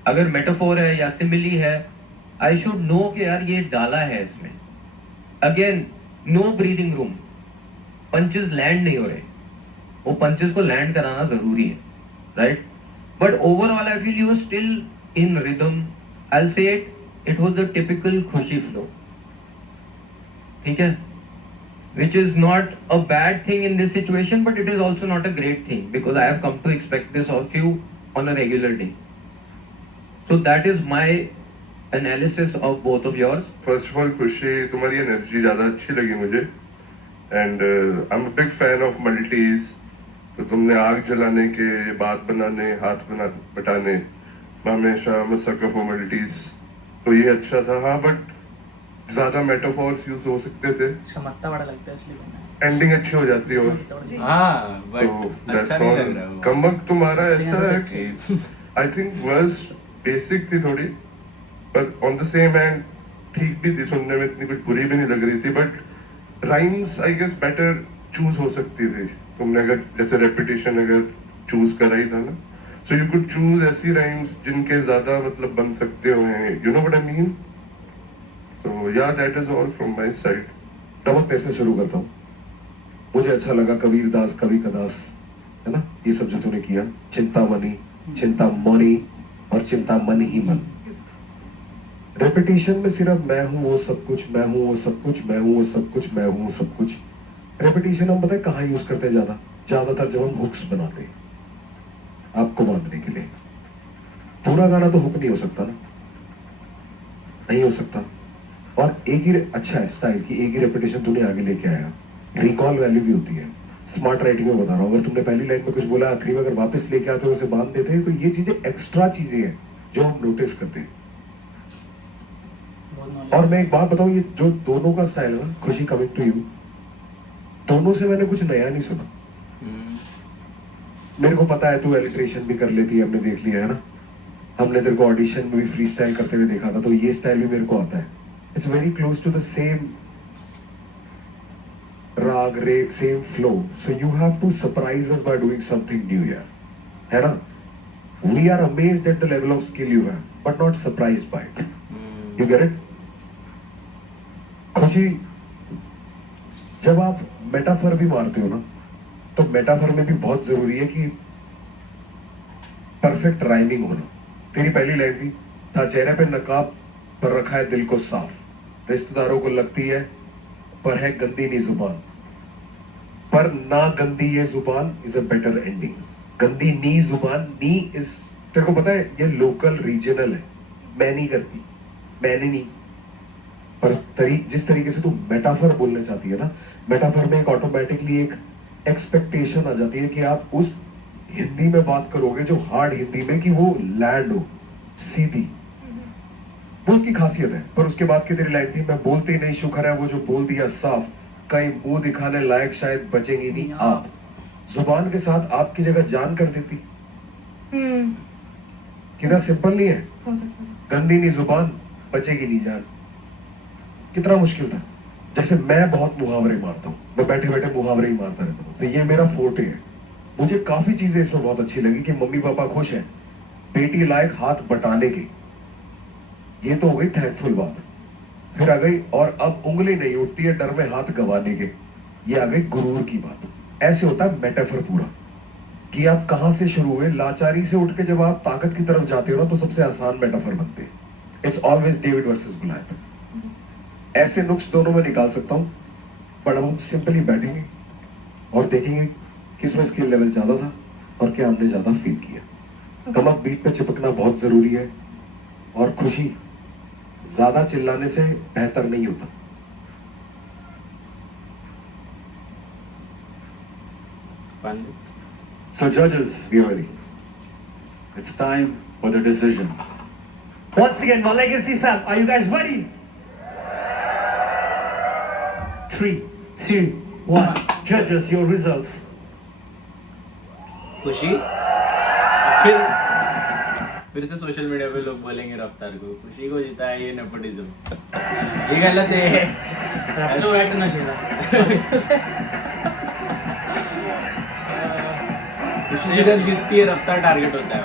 अगर मेटाफोर है या सिमिली है, आई शुड नो कि यार ये डाला है इसमें. Again no breathing room, punches land नहीं हो रहे, वो पंचेस को लैंड कराना जरूरी है, right? But overall I feel you are still in rhythm. I will say it was the typical Khushi flow, ठीक है? Which is not a bad thing in this situation, but it is also not a great thing because I have come to expect this of you on a regular day. So that is my analysis of both of yours. First of all, खुशी तुम्हारी energy ज़्यादा अच्छी लगी मुझे, and I'm a big fan of multis तो तुमने आग जलाने के, बात बनाने, हाथ बटाने, मैं हमेशा मसका फॉर्मेलिटीज, तो ये अच्छा था। हाँ बट ज्यादा मेटाफॉर्स यूज हो सकते थे, क्षमता बड़ा लगता है इसलिए मैंने एंडिंग अच्छी हो जाती है। और हाँ तो बट दैट्स अच्छा नहीं ऑल। लग रहा वो। कमबक तुम्हारा ऐसा है कि आई थिंक वर्स बेसिक थी थोड़ी, पर ऑन द सेम हैंड ठीक भी थी, सुनने में इतनी कुछ बुरी भी नहीं लग रही थी। But rhymes I guess better choose हो सकती थी तुमने, अगर जैसे रेपिटेशन अगर चूज करा ही था ना, सो यू कुड चूज ऐसी राइम्स जिनके ज्यादा मतलब बन सकते हुए, you know what I mean. तो या that is all from my side. तब तेरे से शुरू करता हूँ। मुझे अच्छा लगा कबीर दास कवि कदास, है ना, ये सब जो तूने किया, चिंतामणि, चिंतामणि और चिंतामन ही मन। रेपिटेशन में सिर्फ मैं हूं वो सब कुछ, मैं हूं वो सब कुछ, मैं हूं वो सब कुछ, मैं हूं वो सब कुछ। रेपिटेशन हम पता है कहाँ यूज करते हैं ज्यादातर जब हम हुक्स बनाते हैं आपको बांधने के लिए। पूरा गाना तो हुक नहीं हो सकता ना, नहीं हो सकता। और एक ही अच्छा है स्टाइल की एक ही रेपिटेशन तूने आगे लेके आया, रिकॉल वैल्यू भी होती है। स्मार्ट राइटिंग में बता रहा हूँ, अगर तुमने पहली लाइन में कुछ बोला आखिरी में अगर वापस लेके आते हो उसे बांध देते हैं, तो ये चीजें एक्स्ट्रा चीजें हैं जो हम नोटिस करते हैं। और मैं एक बात बताऊं, ये जो दोनों का स्टाइल है ना, खुशी कमिंग टू यू, दोनों से मैंने कुछ नया नहीं सुना। मेरे को पता है तू एलिट्रेशन भी कर लेती है, हमने देख लिया है ना, हमने तेरे को ऑडिशन में भी फ्री स्टाइल करते हुए देखा था, तो ये स्टाइल भी मेरे को आता है। It's very close to the same rag, reg, same flow. So you have to surprise us by doing something new here. है ना? We are amazed at the level of skill you have, but not surprised by it. You get it? खुशी, जब आप metaphor भी मारते हो ना, तो मेटाफर में भी बहुत जरूरी है कि परफेक्ट राइमिंग होना। तेरी पहली लाइन थी, था चेहरे पे नकाब पर रखा है दिल को साफ, रिश्तेदारों को लगती है पर है गंदी नी जुबान, पर ना गंदी ये जुबान इज अ बेटर एंडिंग। गंदी नी जुबान, नी इज, तेरे को पता है ये लोकल रीजनल है, मैं नहीं करती, मैंने नहीं। पर जिस तरीके से तू मेटाफर बोलना चाहती है ना, मेटाफर में एक ऑटोमेटिकली एक एक्सपेक्टेशन आ जाती है कि आप उस हिंदी में बात करोगे जो हार्ड हिंदी में, कि वो लैंड हो सीधी, वो उसकी खासियत है। पर उसके बाद की तेरी लाइन थी, मैं बोलते ही नहीं शुक्र है वो जो बोल दिया साफ, कहीं मुंह दिखाने लायक शायद बचेंगी नहीं आप। जुबान के साथ आपकी जगह जान कर देती। कितना सिंपल नहीं है? गंदी नहीं जुबान, बचेगी नहीं जान। कितना मुश्किल था। जैसे मैं बहुत मुहावरे मारता हूँ, मैं बैठे बैठे मुहावरे ही मारता रहता हूँ, तो ये मेरा फोर्टे है। मुझे काफी चीजें इसमें बहुत अच्छी लगी कि मम्मी पापा खुश हैं, बेटी लायक हाथ बटाने के, ये तो हो गई थैंकफुल बात। फिर आ गई और अब उंगली नहीं उठती है डर में हाथ गंवाने के, ये आ गई गुरूर की बात। ऐसे होता है मेटाफर पूरा, कि आप कहां से शुरू हुए, लाचारी से उठ के जब आप ताकत की तरफ जाते हो ना, तो सबसे आसान मेटाफर बनते हैं। It's always David versus Goliath. ऐसे नुक्स दोनों में निकाल सकता हूं, पर अब हम सिंपली बैठेंगे और देखेंगे किसमें स्किल लेवल ज्यादा था और क्या हमने ज्यादा फील किया। कमक बीट पे चिपकना बहुत जरूरी है, और खुशी ज्यादा चिल्लाने से बेहतर नहीं होता। So judges, We are ready. it's time for the decision. Once again, my legacy fam, are you guys ready? 3, 2, 1. Judges, your results. खुशी फिर से सोशल मीडिया पे लोग बोलेंगे रफ्तार को, खुशी को जीता है ये नेपोटिज्म, ये गलत है। तो बैठना चाहिए। खुशी जिधर जीतती है रफ्तार टारगेट होता है।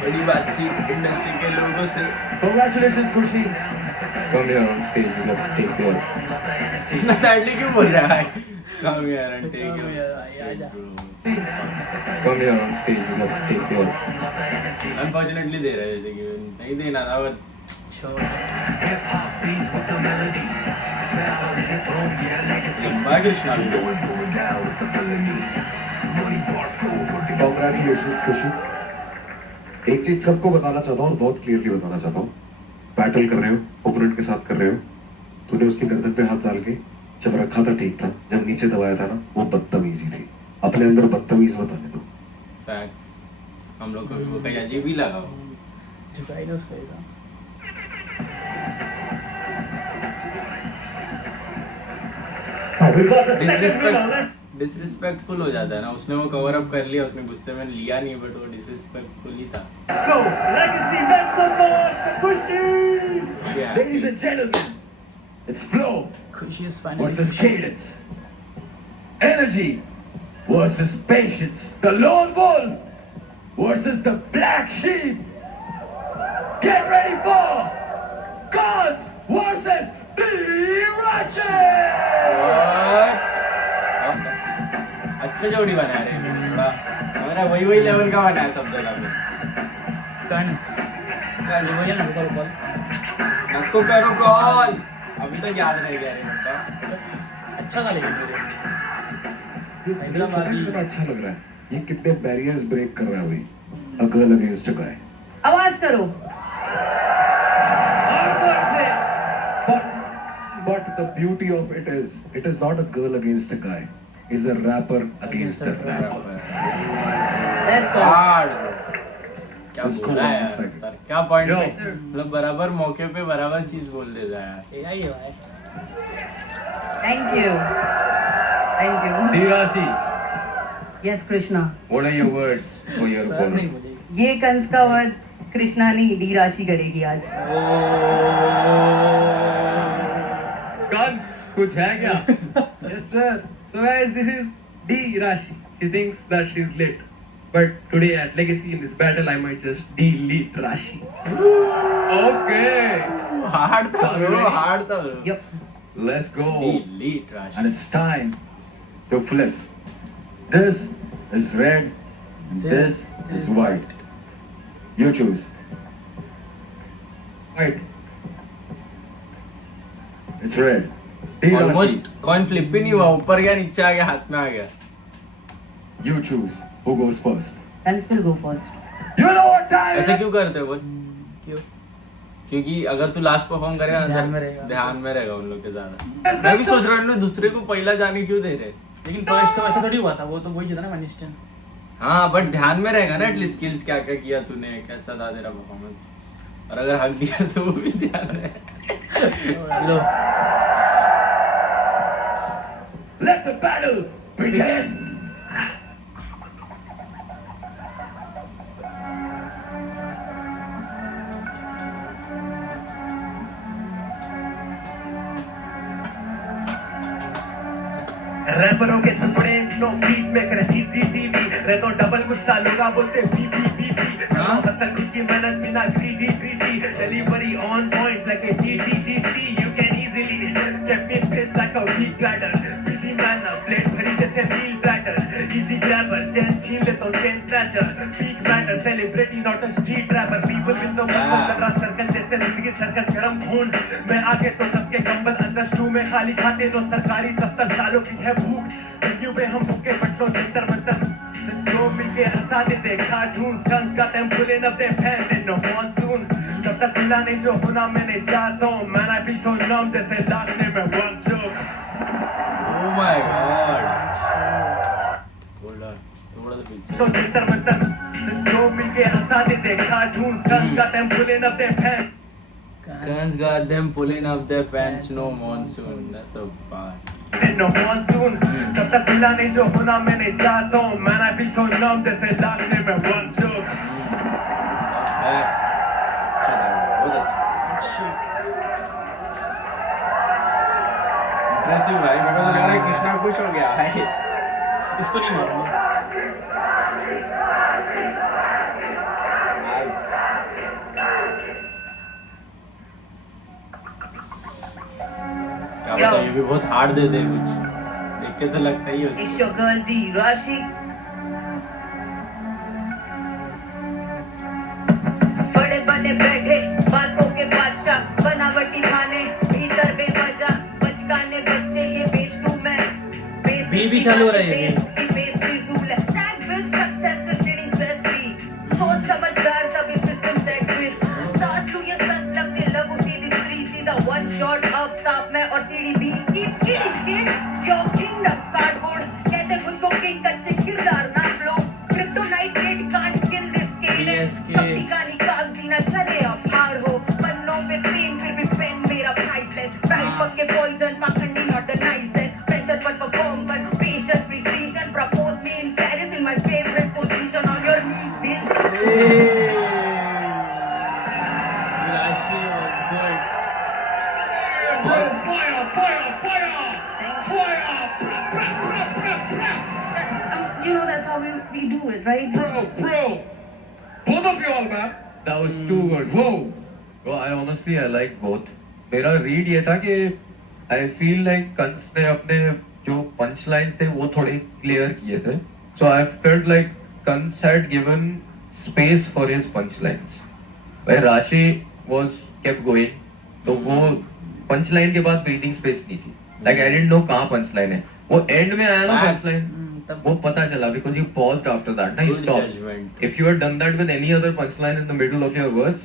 बड़ी बातचीत इंडस्ट्री के लोगों से। Congratulations, Kushi. Come here on stage, you have to take your इतना सैडली क्यों बोल रहा है? Come here and take Come your here, आजा। come here on stage, you have to take your unfortunately they रहा है, जैसे कि नहीं देना था, पर छोड़। लंबा कृष्णा भी Congratulations खुशी। एक चीज सबको बताना चाहता हूँ और बहुत क्लियरली बताना चाहता हूँ, बैटल कर रहे हो, ओपोनेंट के साथ कर रहे हो, तूने उसकी गर्दन पे हाथ डाल के जब रखा था ठीक था, जब नीचे दबाया था ना वो बदतमीजी थी। अपने अंदर बदतमीज बताने दो। फैक्ट्स। हम लोग को भी वो कहीं अजीब ही लगा वो। झुका ही ना उसको ऐसा। We got the second winner. Disrespectful हो जाता है ना, उसने वो कवर अप कर लिया, उसने गुस्से में लिया नहीं, बट वो डिसरिस्पेक्टफुल ही था। Let's go. Legacy, make some noise for Kushi. Yeah. Ladies and gentlemen, it's flow खुशी is finally versus cadence. Energy versus patience. The lone wolf versus the black sheep. Get ready for Gods versus the Russian. अच्छे जोड़ी बना रहे हैं, थोड़ा हमारा वही level का बना है सब जगह पे। काइंडनेस का लेवल है ना कॉल नको करो कॉल, अभी तक याद नहीं गया है उनका। अच्छा था लेकिन ये हैदराबादी। कितना अच्छा लग रहा है। ये कितने बैरियर्स ब्रेक कर रहा है भाई। A girl against a guy. आवाज करो। But the beauty of it is not a girl against a guy. It's a rapper against a rapper. Hard. क्या Let's go बोला है one यार, second. सर, क्या पॉइंट Yo. मतलब बराबर मौके पे बराबर चीज बोल देता है यार। एआई है भाई। Thank you. Thank you. Dirashi, yes Krishna. what are your words for your sir नहीं opponent? बोलेगी। ये कंस का वध कृष्णा नहीं डी राशि करेगी आज। Guns, कुछ है क्या? Yes, sir. So guys, this is D Rashi. She thinks that she's lit. But today at Legacy in this battle, I might just delete Rashi. Okay. Hard था Are you bro, ready? Hard था bro. Yup. Let's go. Delete Rashi. And it's time to flip. This is red and this is white. You choose. Right. It's red. Dirashi, almost coin flip भी नहीं हुआ, ऊपर गया, नीचे आ गया, हाथ में आ गया। you choose. Who goes first? Kans will go first. You know what time ऐसे it is? क्यों करते हो बोल? क्यों? क्योंकि अगर तू लास्ट परफॉर्म करेगा ना, ध्यान में रहेगा। ध्यान में रहेगा उन लोग के ज्यादा। मैं भी सोच रहा हूँ दूसरे को पहला जाने क्यों दे रहे। लेकिन फर्स्ट तो ऐसा थोड़ी हुआ था, वो तो वही जीता ना वनिस्टन। हाँ बट ध्यान में रहेगा ना एटलीस्ट स्किल्स क्या क्या किया तूने, कैसा था तेरा परफॉर्मेंस। और अगर हक दिया तो वो भी ध्यान रहे। लो Let the battle begin. रैपरों के टुकड़े नो पीस में करे डीसीटीवी रहता हूं डबल गुस्सा लोगा बोलते बीपी हसल खुद की मेहनत बिना greedy delivery on point like a TTDC you can easily get me face like a weak bladder busy man plate भरी जैसे meal platter easy grabber chain छीन लेता हूं chain snatcher peak matter celebrity not a street rapper people with no move चल रहा circle जैसे जिंदगी circus गरम खून मैं आगे तो सबके कंबल अंदर स्टू में खाली खाते तो सरकारी दफ्तर सालों की है भूख वेन्यू में हम भूखे बट्टों जंतर मंतर दो मिलके हंसा देते कार्टून्स गन्स का them pulling up their pants in the monsoon जब तक मिला नहीं जो होना मैं नहीं चाहता हूँ man I feel so numb जैसे नाचने में one joke Oh my god. Hold on. थोड़ा सा पीछे। तो जंतर मंतर दो मिलके हंसा देते कार्टून्स गन्स का them pulling up their pants Guns got them pulling up their pants, no monsoon. That's a part. in the monsoon जब तक मिला नहीं जो होना मैं नहीं चाहता हूँ man I feel so numb जैसे नाचने में one joke है। अच्छा था, बहुत अच्छा। Impressive भाई, मेरे को तो लग रहा है कृष्णा खुश हो गया भाई। इसको नहीं मारूंगा। क्या पता ये भी बहुत हार्ड दे दे कुछ, देख के तो लगता ही है उसको। It's your girl D Rashi. बड़े बड़े बैठे बातों के बादशाह बनावटी खाने भीतर बेवजह बचकाने बच्चे ये बेच दूं मैं भी चालू हो रहा है ये सोच समझदार तभी सिस्टम सेट फिर सास तू ये सस लगते लगू सीधी स्त्री सीधा वन शॉट अप साफ में position on your knees, bitch. Rashi was good. Bro, fire, fire, fire! Fire! You know that's how we do it, right? Bro! Both of you all, man! That was too good. Whoa! Well, I honestly like both. मेरा read ये था कि I feel like Kans ने अपने जो पंच lines थे वो थोड़े क्लियर किए थे. So I felt like Kans had given space for his punch lines. Where Rashi was kept going, तो वो पंच लाइन के बाद ब्रीथिंग स्पेस नहीं थी. Like I didn't know कहाँ पंच लाइन है. वो एंड में आया ना पंच लाइन. वो पता चला because you paused after that. ना you Good stopped. judgment. If you had done that with any other punchline in the middle of your verse,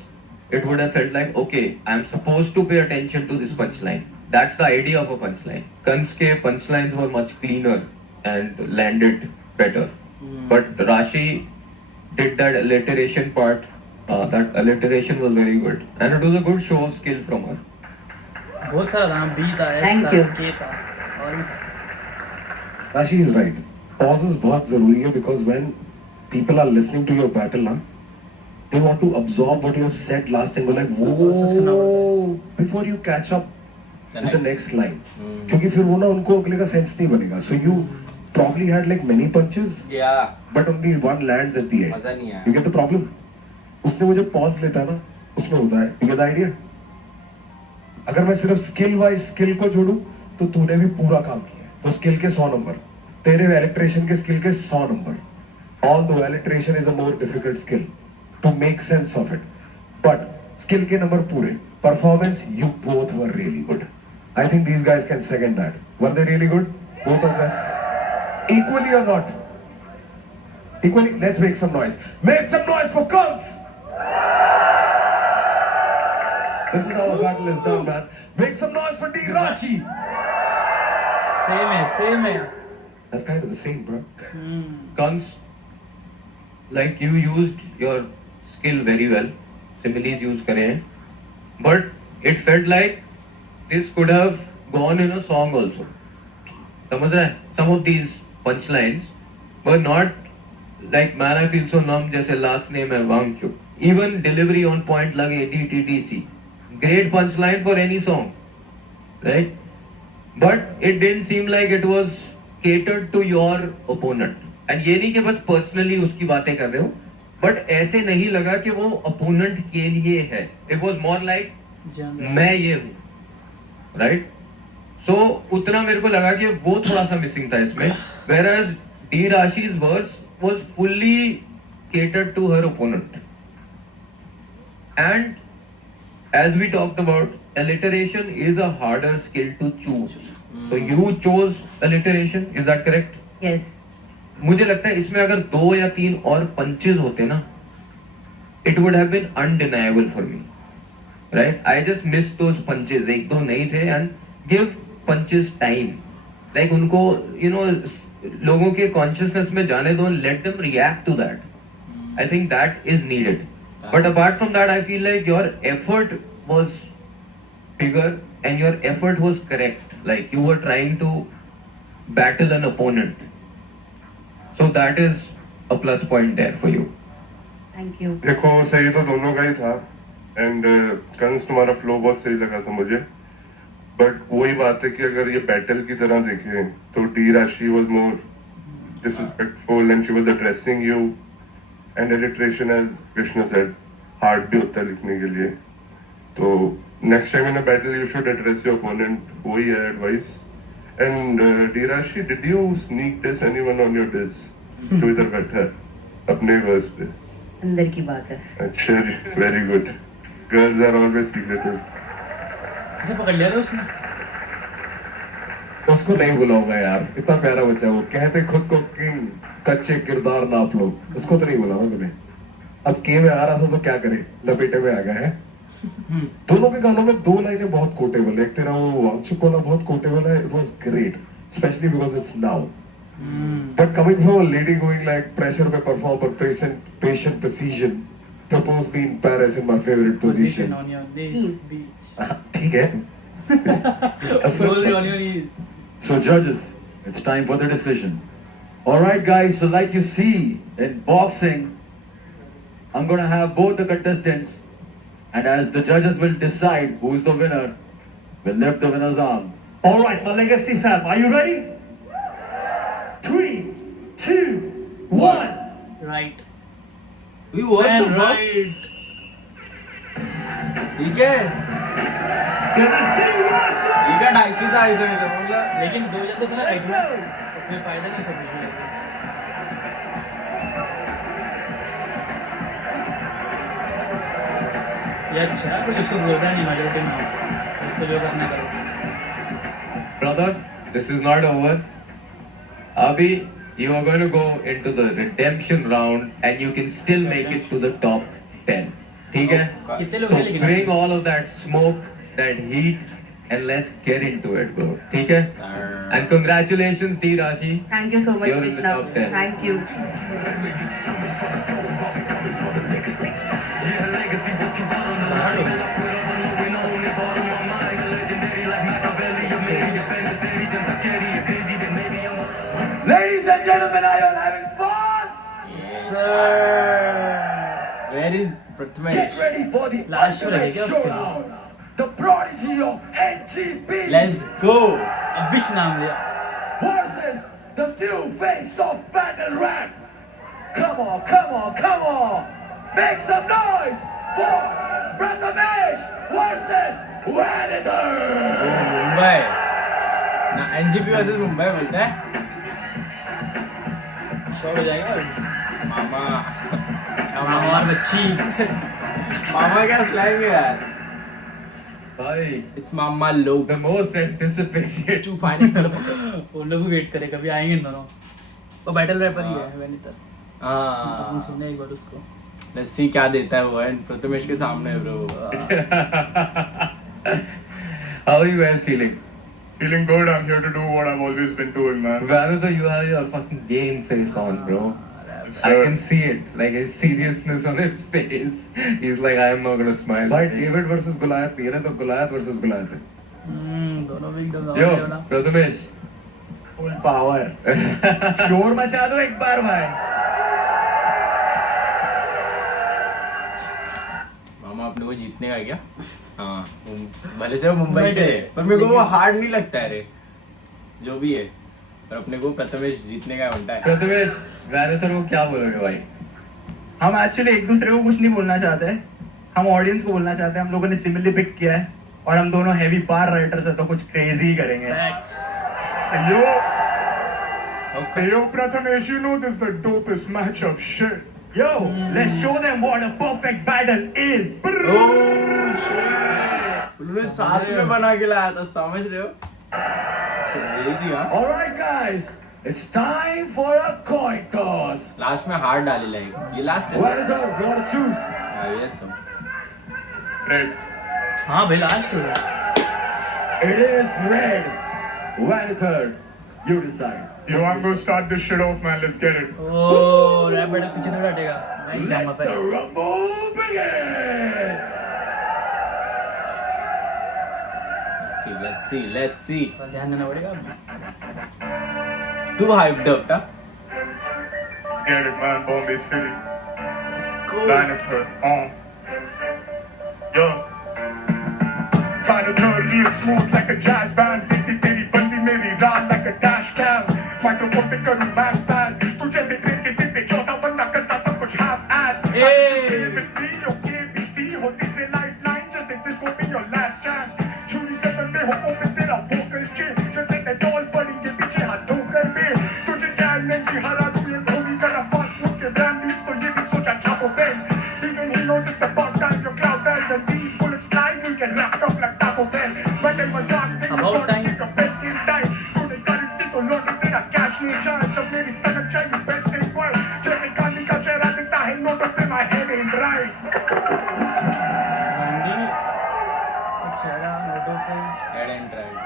it would have felt like, okay, I'm supposed to pay attention to this punchline. That's the idea of a punchline. Kans ke punchlines were much cleaner and landed better. But Rashi did that alliteration part. That alliteration was very good. And it was a good show of skill from her. बहुत सारा था, B था, S Thank था, you. के था, और भी था. Rashi is right. Pauses बहुत जरूरी है because when people are listening to your battle ना, they want to absorb what you have said last time. Go like, whoa, before you catch up with the next line. क्योंकि फिर वो ना उनको अगले का sense नहीं बनेगा. So you probably had like many punches, Yeah. but only one lands at the end. मजा नहीं आया. You get the problem? उसने वो जो pause लेता है ना, उसमें होता है. You get the idea? अगर मैं सिर्फ स्किल वाइज स्किल को जोड़ूं तो तूने भी पूरा काम किया है. तो स्किल के 100 नंबर, तेरे एलिट्रेशन के स्किल के 100 number. Although alliteration is a more difficult skill to make sense of it, but skill के नंबर पूरे. Performance, you both were really good. I think these guys can second that. Were they really good? Both of them? Equally or not? Equally? Let's make some noise. Make some noise for Kunz! This is how a battle is done, man. Make some noise for D. Rashi! Same है. That's kind of the same, bro. Kans, like you used your skill very well. Similes use करे हैं. But it felt like this could have gone in a song also. समझ रहा है? Some of these punchlines were not like man I feel so numb जैसे last name है Wangchuk. Even delivery on point लगे DTDC. Great punchline for any song, right? But it didn't seem like it was catered to your opponent. And ये नहीं कि बस personally उसकी बातें कर रहे हो, but ऐसे नहीं लगा कि वो opponent के लिए है. It was more like मैं ये हूँ, right? So उतना मेरे को लगा कि वो थोड़ा सा missing था इसमें. Whereas D. Rashi's verse was fully catered to her opponent. And as we talked about, alliteration is a harder skill to choose. So you chose alliteration, is that correct? Yes. मुझे लगता है इसमें अगर 2 या 3 और punches होते ना, it would have been undeniable for me, right? I just missed those punches. 1-2 नहीं थे and give punches time. Like उनको you know लोगों के consciousness में जाने दो, let them react to that. I think that is needed. But apart from that, I feel like your effort was bigger and your effort was correct. Like you were trying to battle an opponent. So that is a plus point there for you. Thank you. देखो सही तो दोनों का ही था and Kans तुम्हारा flow बहुत सही लगा था मुझे बट वही बात है कि अगर ये बैटल की तरह देखें तो D Rashi was more disrespectful and she was addressing you and alliteration as Krishna said hard भी होता है लिखने के लिए तो next time in a battle you should address your opponent वही है advice and D Rashi did you sneak diss anyone on your diss जो इधर बैठा है अपने वर्स पे अंदर की बात है. अच्छा very good girls are always secretive इसे पकड़ लिया था उसने. उसको नहीं बुलाऊंगा यार, इतना प्यारा बच्चा है वो. कहते खुद को किंग, कच्चे किरदार नाप लो. उसको तो नहीं बुलाऊंगा तुम्हें. अब के में आ रहा था तो क्या करे, लपेटे में आ गया है. दोनों के गानों में 2 लाइनें बहुत कोटेबल है. एक तेरा वो वांगचुक वाला बहुत कोटेबल है. It was great specially because it's now. But coming from a lady going like pressure पे perform पर patient precision, propose me in Paris in my favorite position. on your knees. ठीक है. Slowly on your knees. So judges, it's time for the decision. Alright guys, so like you see in boxing, I'm gonna have both the contestants, and as the judges will decide who's the winner, we'll lift the winner's arm. All right, my legacy fam, are you ready? 3, 2, 1. Right. We won Man, the bro. right. ठीक है ठीक है 250 था ऐसे में तो बोला लेकिन 2000 तो इतना राइट हुआ तो फिर फायदा नहीं सब ये अच्छा है पर इसको बोलता नहीं मजा से ना इसको जो करना करो Brother, this is not over. Abhi, you are going to go into the redemption round and you can still make it to the top 10. ठीक है? कितने लोग So हैं लेकिन bring all of that smoke, that heat, and let's get into it, bro. ठीक है? And congratulations, T Rashi. Thank you so much, You're in the Krishna. top 10. Thank you. Ladies and gentlemen, are you all having fun? Where is Prathamesh? Get ready for the Last show ultimate रहेगा उसके लिए। showdown. The prodigy of NGP Let's go. अबिश नाम लिया versus the new face of battle rap. Come on, come on, come on. Make some noise for Prathamesh versus Wellington. Mumbai ना NGP versus Mumbai बोलता है shot हो जाएगा मामा मामा और बच्ची मामा क्या स्लैंग है यार Bhai, इट्स मामा लोग the most anticipated. Two finest मotherfucker वो लोग भी वेट करे कभी आएंगे इन दोनों वो बैटल रैपर ही है वेनितर अपन हां सुने एक बार उसको लेट्स सी क्या देता है वो एंड प्रथमेश के सामने bro How are you guys feeling? Feeling good. I'm here to do what I've always been doing, man. Vanitha, you have your fucking game face on, bro. I can see it, like his seriousness on his face. He's like, I am not gonna smile. भाई David versus गुलायत नहीं है ना, तो गुलायत versus गुलायत है. दोनों भी एकदम Yo, गाँव वाला Prathamesh. फुल पावर शोर मचा दो एक बार भाई मामा अपने को जीतने का है क्या हाँ भले से वो मुंबई से है पर मेरे को वो हार्ड नहीं लगता है रे जो भी है पर अपने को प्रथमेश जीतने का बनता है Prathamesh, Vanitha को क्या बोलोगे भाई? हम एक्चुअली एक दूसरे को कुछ नहीं बोलना चाहते हम ऑडियंस को बोलना चाहते हैं हम लोगों ने सिमिलरली पिक किया है और हम दोनों हैवी बार राइटर्स हैं तो कुछ क्रेजी ही करेंगे Facts. Yo, Prathamesh, you know this is the dopest matchup shit. Yo, let's show them what a perfect battle is. उन्होंने साथ में बना के लाया था समझ रहे हो क्रेजी हाँ All right, guys, it's time for a coin toss. Last में हार्ड डाले लाएंगे ये लास्ट है Wellington, you want to choose? Yes Red. हाँ भाई लास्ट हो गया It is red. Wellington, you decide. Yo, I'm gonna start this shit off, man. Let's get it. Oh rap battle पीछे नहीं हटेगा भाई Let जामा the पे rumble begin. let's see थोड़ा ध्यान देना पड़ेगा too hyped up था Let's get it, man. Bombay City. let's go Vanitha. Yo. Final third, real smooth like a jazz band. Diti teri bandi meri raal like a dash cam. Microphone पे करूँ man spaz. तू जैसे train किसी पे चौथा बंदा करता सब कुछ half ass. With me, okay, BC हो तीसरे lifeline जैसे this will be your last chance. चूड़ी के बंदे हो open तेरा vocal chain. जैसे Nadal बड़ी के पीछे हाथ धोकर बे. तुझे क्या energy हरा दूँ ये धोनी करा fast food के brandies तो ये भी सोचा छापो पे. Even he knows it's about time your cloud died when these bullets fly you get wrapped up like Taco Bell. But then मजाक नहीं About time. take a bet in time. तूने currency को लौटे तेरा cash नहीं जाए. जब मेरी सनक चाहिए best ain't quiet. जैसे गांधी का चेहरा दिखता है नोटों पे my head ain't right. Gandhi चेहरा नोटों पे head and right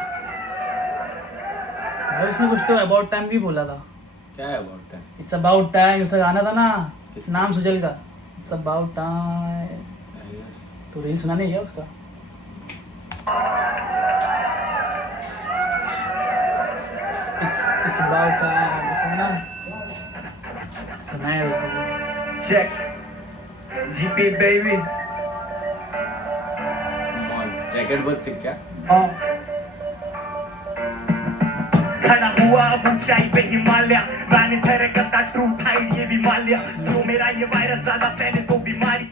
भाई उसने कुछ तो अबाउट टाइम भी बोला था क्या है about time it's about time उसका गाना था ना नाम सुजल का इट्स अबाउट टाइम तो रील सुना नहीं क्या उसका इट्स अबाउट टाइम ना सुना है बिल्कुल। Check. GP baby. जैकेट बहुत सिक क्या खड़ा हुआ अब ऊंचाई पे हिमालय वैन तेरे करता ट्रू थाइड ये भी मालिया जो मेरा ये वायरस ज्यादा फैले तो बीमारी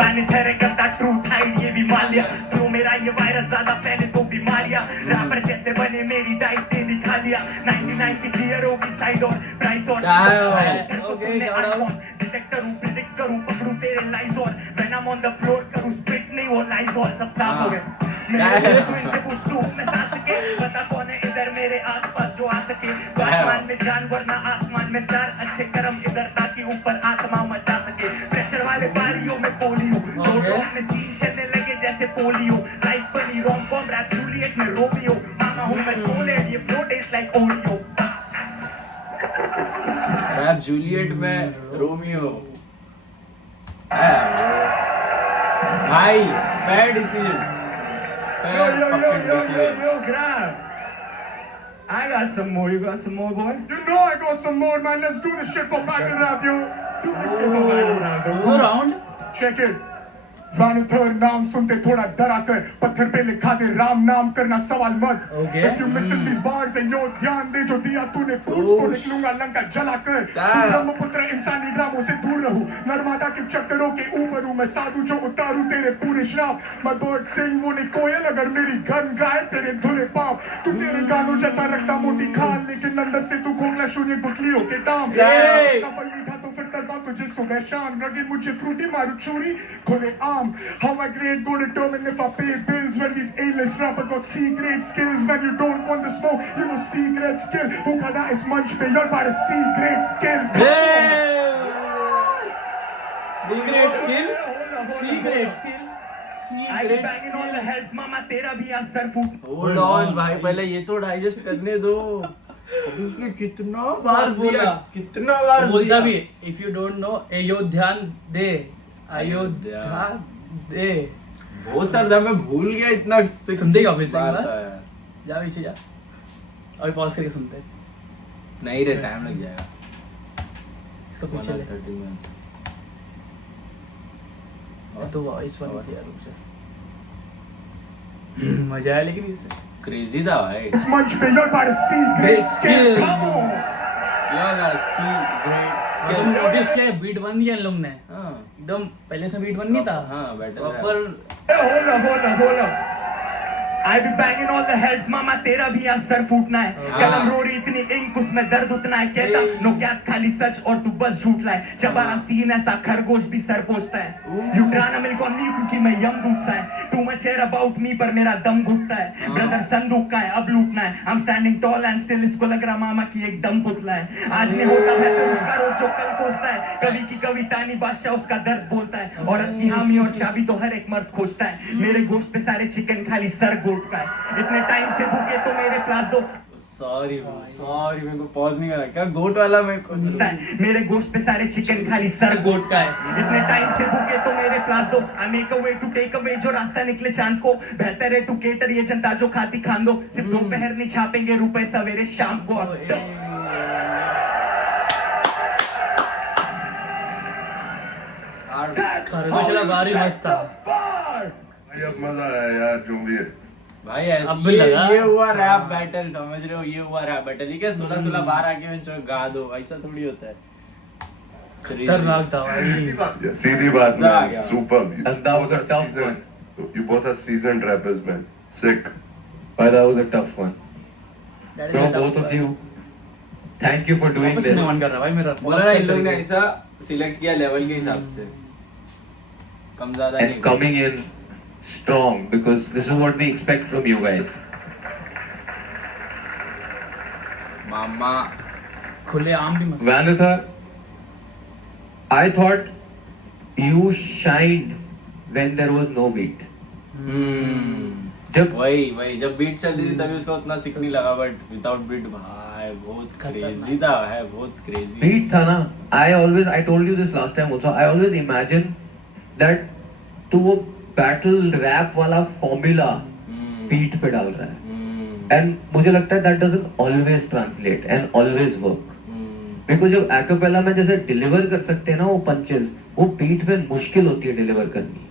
वैन तेरे करता ट्रू थाइड ये भी मालिया जो मेरा ये वायरस ज्यादा फैले तो बीमारियां रैपर जैसे बने मेरी डाइट ने दिखा दिया 99 क्लियर होगी साइड और प्राइस और डिटेक्टर हूं प्रिडिक्ट करूं पकड़ूं तेरे लाइज और when I am on the floor करूं स्पिट नहीं वो लाइज और सब साफ हो गए मेरे इनसे पूछ तू मैं सांस के बता कौन है इधर मेरे आसपास जो आ सके आसमान में जानवर ना आसमान में स्टार अच्छे कर्म इधर ताकि ऊपर आत्मा मचा सके प्रेशर वाले बारियों में पोलियो लोगों में सीन चलने लगे जैसे पोलियो लाइफ बनी रोम कॉम रैप जूलियट में रोमियो मामा हूं मैं सोलेट ये flow taste like Oreo rap Juliet में रोमियो भाई fair decision. Fair fucking decision. Yo, grab. I got some more. You got some more, boy? You know I got some more, man. Let's do this shit for battle rap, yo. Do this shit for battle rap, yo. Go round. Check it. वानुथर नाम सुनते थोड़ा डरा कर पत्थर पे लिखा दे राम नाम करना सवाल मत If you missing these bars and yo ध्यान दे जो दिया तूने पूछ तो निकलूंगा लंका जला कर ब्रह्मपुत्र इंसानी ड्रामों से दूर रहूं नर्मदा के चक्करों के ऊपर हूं मैं साधु जो उतारूं तेरे पूरे श्राप मैं बर्ड सिंह वो नहीं कोयल अगर मेरी गन गाए तेरे धुले पाप तू तेरे गानों जैसा रखता मोटी खाल लेकिन अंदर से तू खोखला शून्य गुटलियों के दाम कफल मीठा तो फिर तरबा तुझे सुबह शाम लगे मुझे फ्रूटी मारू चूरी खोले आम How my grade go determine if I pay bills when these A-list rapper got C-grade skills when you don't want the smoke you know C-grade skill who kada is munch pe you're about a C-grade skill C-grade skill C-grade skill I be banging on the heads मामा तेरा भी आज sir foot Hold on भाई पहले ये तो digest करने दो उसने कितना बार दिया कितना बार बोलता भी if you don't know Ayodhya दे अयोध्या दे बहुत सारा मैं भूल गया इतना सुनते क्या ऑफिस जा पीछे जा अभी पॉज करके सुनते नहीं रे टाइम लग जाएगा इसका पीछे ले 30 मिनट और तो वॉइस वाला दिया रुक जा मजा आया लेकिन इसमें क्रेजी था भाई This munch pe you're about a C-grade skill come on यार C-grade skill नोटिस किया बीट बन दिया इन लोग ने हां एकदम पहले से बीट बन नहीं था हां battle proper hold up I be banging all the heads मामा तेरा भी आज सर फूटना है कलम रो रही इतनी इंक उसमें दर्द उतना है कहता नो क्या खाली सच और तू बस झूठ लाए चबारा सीन ऐसा खरगोश भी सर पोछता है you tryna milk on me क्योंकि मैं यमदूत सा है too much hair about me पर मेरा दम घुटता है ब्रदर संदूक का है अब लूटना है I am standing tall and still इसको लग रहा मामा की एक दम पुतला है आज नहीं होता बेहतर उसका रोज जो कल कोसता है कवि की कविता नहीं बादशाह उसका दर्द बोलता है औरत की हामी और चाबी तो हर एक मर्द खोजता है मेरे गोश्त पे सारे चिकन खाली सर का है इतने टाइम से भूखे तो मेरे फ्लास दो सॉरी मेरे को पॉज नहीं करना क्या गोट वाला मेरे को मेरे गोश्त पे सारे चिकन खाली सर गोट का है इतने टाइम से भूखे तो मेरे फ्लास दो I make a way to take away जो रास्ता निकले चांद को बेहतर है टू केटर ये जनता जो खाती खान दो सिर्फ दोपहर नहीं छापेंगे रुपए सवेरे शाम को खरगोश बारी मस्त था भाई अब मजा आया यार जो भी है भाई अब भी लगा ये हुआ रैप बैटल समझ रहे हो ये हुआ रैप बैटल ठीक है 16 बार आके मैं गा दो ऐसा थोड़ी होता है खतरनाक था भाई सीधी बात man super that was a tough one. You both are seasoned rappers man sick But that was a tough one from both of you thank you for doing this मन कर रहा भाई मेरा बोला इन लोग ने ऐसा सिलेक्ट किया लेवल के हिसाब से कम ज्यादा and नहीं coming in strong because this is what we expect from you guys. मामा खुले आम भी मत Vanitha, I thought you shined when there was no beat. जब वही जब बीट चल रही थी तभी उसका उतना सिक नहीं लगा बट विदाउट बीट भाई बहुत क्रेजी था है बहुत क्रेजी beat था ना I told you this last time also I always imagine that तू वो battle rap वाला formula beat पे डाल रहा है and मुझे लगता है that doesn't always translate and always work मेरे को जब एक्apella में जैसे डिलीवर कर सकते हैं ना वो पंचेस, वो बीट में मुश्किल होती है डिलीवर करनी,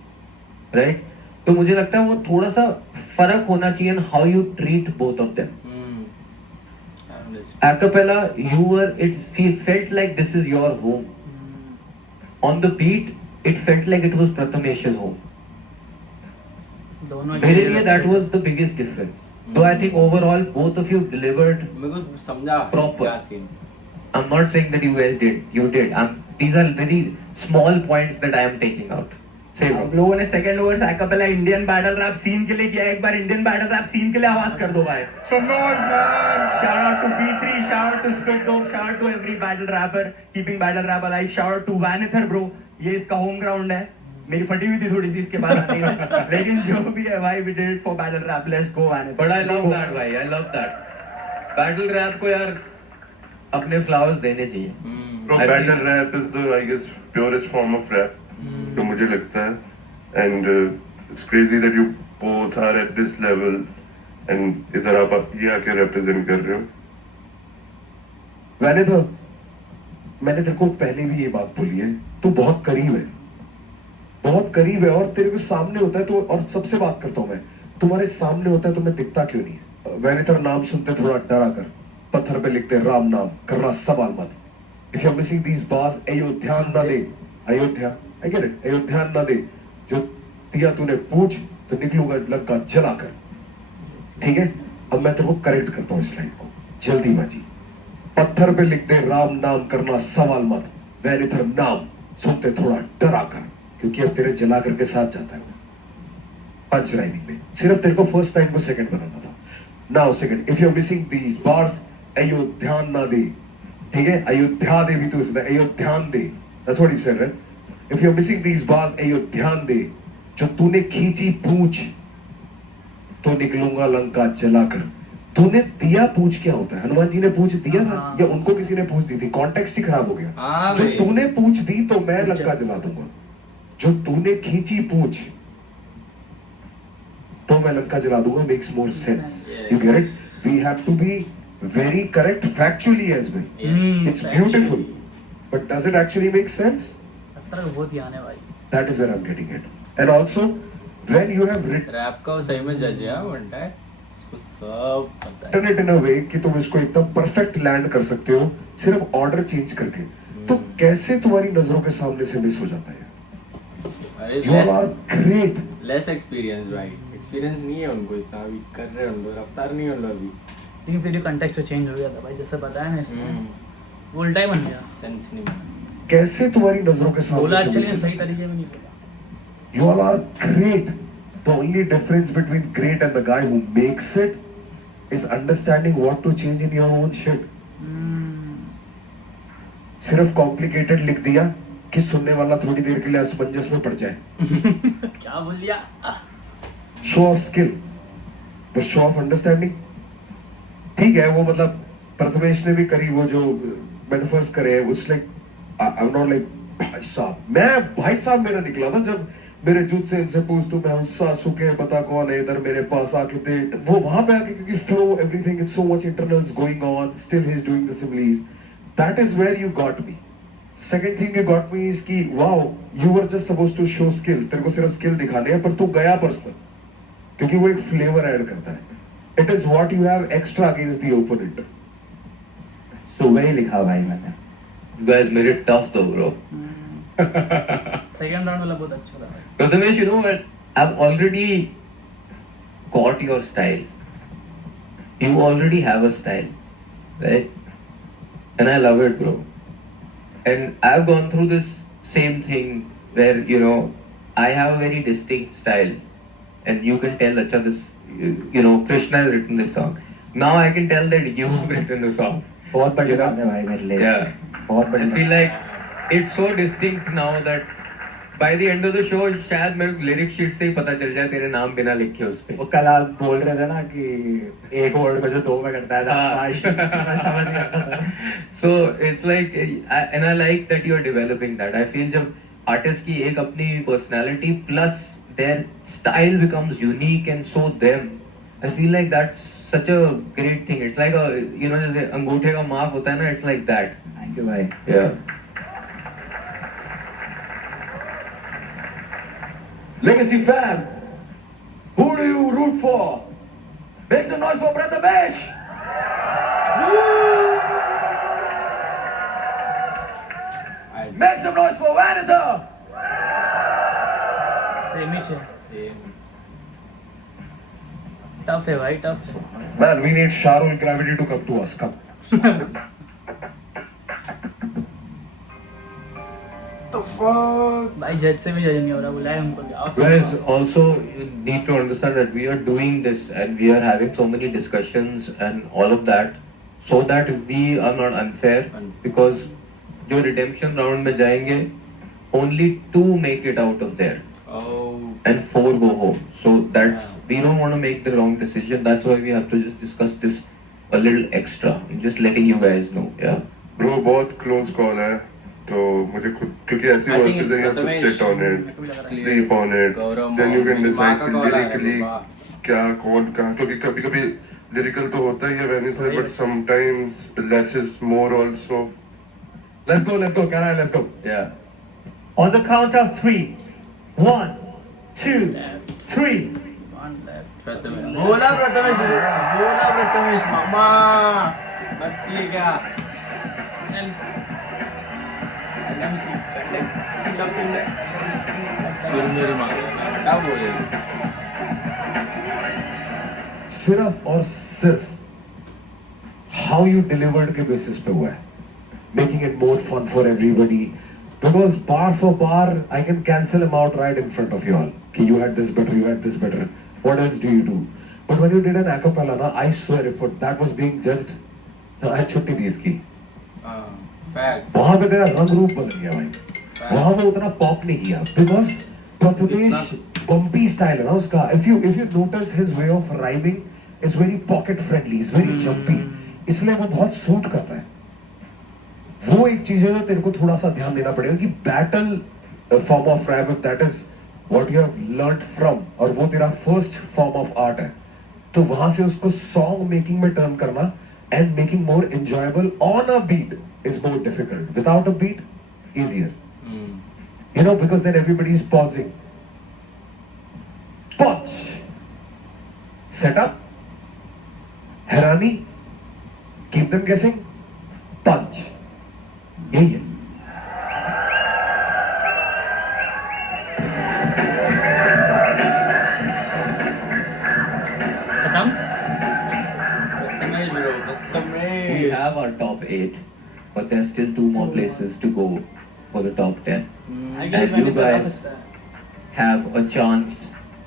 राइट? तो मुझे लगता है वो थोड़ा सा फर्क होना चाहिए in how you treat both of them. Acapella, you were, it felt like this is your home. On the beat, it felt like it was Prathamesh's home. दोनों मेरे लिए that was the biggest difference. Though I think overall both of you delivered मेरे को समझा proper. क्या scene. I'm not saying that you guys did. You did. These are very small points that I am taking out. Say bro. हम लोगों ने second over एक्apella Indian battle rap scene के लिए किया. एक बार इंडियन बैटल रैप सीन के लिए आवाज कर दो भाई. Some noise man. Shout out to B3, shout out to Spit Dope, shout out to every battle rapper keeping battle rap alive. Shout out to Vanither bro. ये इसका home ground है. मेरी फटी हुई थी थोड़ी सी इसके बाद आने में, लेकिन जो भी है भाई we did it for battle rap. Let's go Vanither. But I love that भाई. I love that. Battle rap को यार अपने flowers देने चाहिए. Bro, battle rap is the, I guess, purest form of rap. जो मुझे लगता है. And it's crazy that you both are at this level and इधर आप ये आके represent कर रहे हो. Vanither, मैंने तेरे को पहले भी ये बात बोली है, तू बहुत करीब है, बहुत करीब है, और तेरे को सामने होता है तो, और सबसे बात करता हूँ मैं, तुम्हारे सामने होता है तो मैं दिखता क्यों नहीं है? Vanither नाम सुनते थोड़ा डरा कर, पत्थर पे लिखते राम नाम, करना सवाल मत. If you're missing these bars, अयोध्यान ना दे, अयोध्या, I get it, अयोध्यान ना दे, जो दिया तूने पूछ तो निकलूंगा लंका जलाकर. ठीक है, अब मैं तेरे को करेक्ट करता हूँ इस लाइन को, जल्दीबाजी. पत्थर पे लिख दे राम नाम, करना सवाल मत, Vanither नाम सुनते थोड़ा डरा कर, क्योंकि अब तेरे जला करके साथ जाता है वो. पंच राइमिंग में सिर्फ तेरे को फर्स्ट टाइम को सेकंड बनाना था. Now second, if you are missing these bars, अयोध्यान ना दे. ठीक है, अयोध्या दे भी तू सुना, अयोध्यान दे, that's what he said right. If you are missing these bars, अयोध्यान दे, जो तूने खींची पूछ तो निकलूंगा लंका जलाकर. तूने दिया पूछ क्या होता है? हनुमान जी ने पूछ दिया था या उनको किसी ने पूछ दी थी? कॉन्टेक्स्ट ही खराब हो गया. जो तूने पूछ दी तो मैं लंका जला दूंगा, जो तूने खींची पूछ तो मैं लंका जला दूंगा. Makes more sense. You get it? We have to be very correct factually as well. It's beautiful, but does it actually make sense? बहुत ही आने वाली. That is where I'm getting it. And also when you have rap का सही में जज है बनता है, उसको सब पता है. written it in a way कि तुम इसको एकदम परफेक्ट लैंड कर सकते हो सिर्फ ऑर्डर चेंज करके, तो कैसे तुम्हारी नजरों के सामने से मिस हो जाता है? You all are great. Less experience भाई, एक्सपीरियंस नहीं है उनको इतना, अभी कर रहे हैं उन लोग, रफ्तार नहीं है उन लोग अभी. लेकिन फिर कंटेक्स्ट चेंज हो गया था भाई, जैसे बताया ना इसमें, उल्टा ही बन गया. सेंस नहीं बना. कैसे तुम्हारी नजरों के सामने बोला से अच्छे मिस ने, हो सही जाता है? तरीके में नहीं बोला. You all are great. The only difference between great and the guy who makes it is understanding what to change in your own shit. सिर्फ कॉम्प्लिकेटेड लिख दिया कि सुनने वाला थोड़ी देर के लिए असमंजस में पड़ जाए. क्या बोल दिया? Show off skill, the show off understanding. ठीक है, वो मतलब प्रथमेश ने भी करी, वो जो मेटाफर्स करे, उस like I am not like भाई साहब मेरा निकला था जब मेरे जूत से इनसे पूछ तो मैं हूँ सासुके, पता कौन है इधर मेरे पास आके थे, वो वहां पे आके, क्योंकि flow everything is so much internals going on, still he is doing the similes. That is where you got me. Second thing you got me is की wow, you were just supposed to show skill. तेरे को सिर्फ skill दिखाने हैं, पर तू गया personal, क्योंकि वो एक फ्लेवर ऐड करता है. It is what you have extra against the opponent. सुबह ही लिखा भाई मैंने. You guys made it tough though, bro. Second round वाला बहुत अच्छा था. Prathamesh, you know what? I've already got your style. You already have a style, right? And I love it, bro. And I've gone through this same thing where, you know, I have a very distinct style. And you can tell, acha, this, you know, Krishna has written this song. Now I can tell that you've written the song. बहुत बड़ी बात है भाई मेरे लिए. Yeah. बहुत बड़ी. I feel like it's so distinct now that by the end of the show शायद मेरे लिरिक शीट से ही पता चल जाए तेरे नाम बिना लिखे उस पे. वो कल आप बोल रहे थे ना कि एक वर्ड को जो दो में करता है, मैं समझ गया. So it's like and I like that you are developing that. I feel जब आर्टिस्ट की एक अपनी personality plus their style becomes unique and so them, I feel like that's such a great thing. It's like a, you know, जैसे अंगूठे का माप होता है ना, it's like that. you, bhai. Yeah. Legacy fam, who do you root for? Make some noise for Prathamesh. Make some noise for Vanita. Same ही है, tough है भाई, tough. Man, we need Shahrul Gravity to come to us. Come. भाई जज से भी जज नहीं हो रहा, बुलाए हमको, जाओ। Guys, also you need to understand that we are doing this and we are having so many discussions and all of that so that we are not unfair, because जो redemption round में जाएंगे only 2 make it out of there and 4 go home. So that's, we don't want to make the wrong decision. That's why we have to just discuss this a little extra. I'm just letting you guys know. Yeah. Bro, बहुत close call है, तो मुझे खुद, क्योंकि ऐसी versus हैं, you have to sit on it, sleep on it, then you can decide lyrically क्या कौन कहाँ, क्योंकि कभी कभी lyrical तो होता ही है Vanitha, but sometimes less is more also. Let's go, Karan, let's go. Yeah. On the count of 3. 1, 2, 3. बोला प्रथमेश मामा, मस्ती है क्या? मेरी माँ क्या बोले? सिर्फ और सिर्फ how you delivered के basis पे हुआ है, making it more fun for everybody. Because bar for bar, I can cancel him out right in front of you all. कि you had this better. What else do you do? But when you did an acapella, na, I swear if that was being judged, तो I छुट्टी दी इसकी. वहाँ पे तेरा रंग रूप बदल गया भाई. वहाँ पे उतना pop नहीं किया. Because Prathamesh bumpy style है ना उसका. If you notice his way of rhyming is very pocket friendly, is very jumpy. इसलिए वो बहुत सूट करता है. वो एक चीज है जो तेरे को थोड़ा सा ध्यान देना पड़ेगा कि battle form of rap, if that is what you have learned from, और वो तेरा फर्स्ट फॉर्म ऑफ आर्ट है, तो वहां से उसको सॉन्ग मेकिंग में टर्न करना and making more enjoyable on a beat is more difficult. Without a beat easier, you know, because then everybody is pausing. Punch, setup, हैरानी, कीप देम गेसिंग, पंच. यही है. We have our top 8, but there's still 2 more places to go for the top 10. And you guys have a chance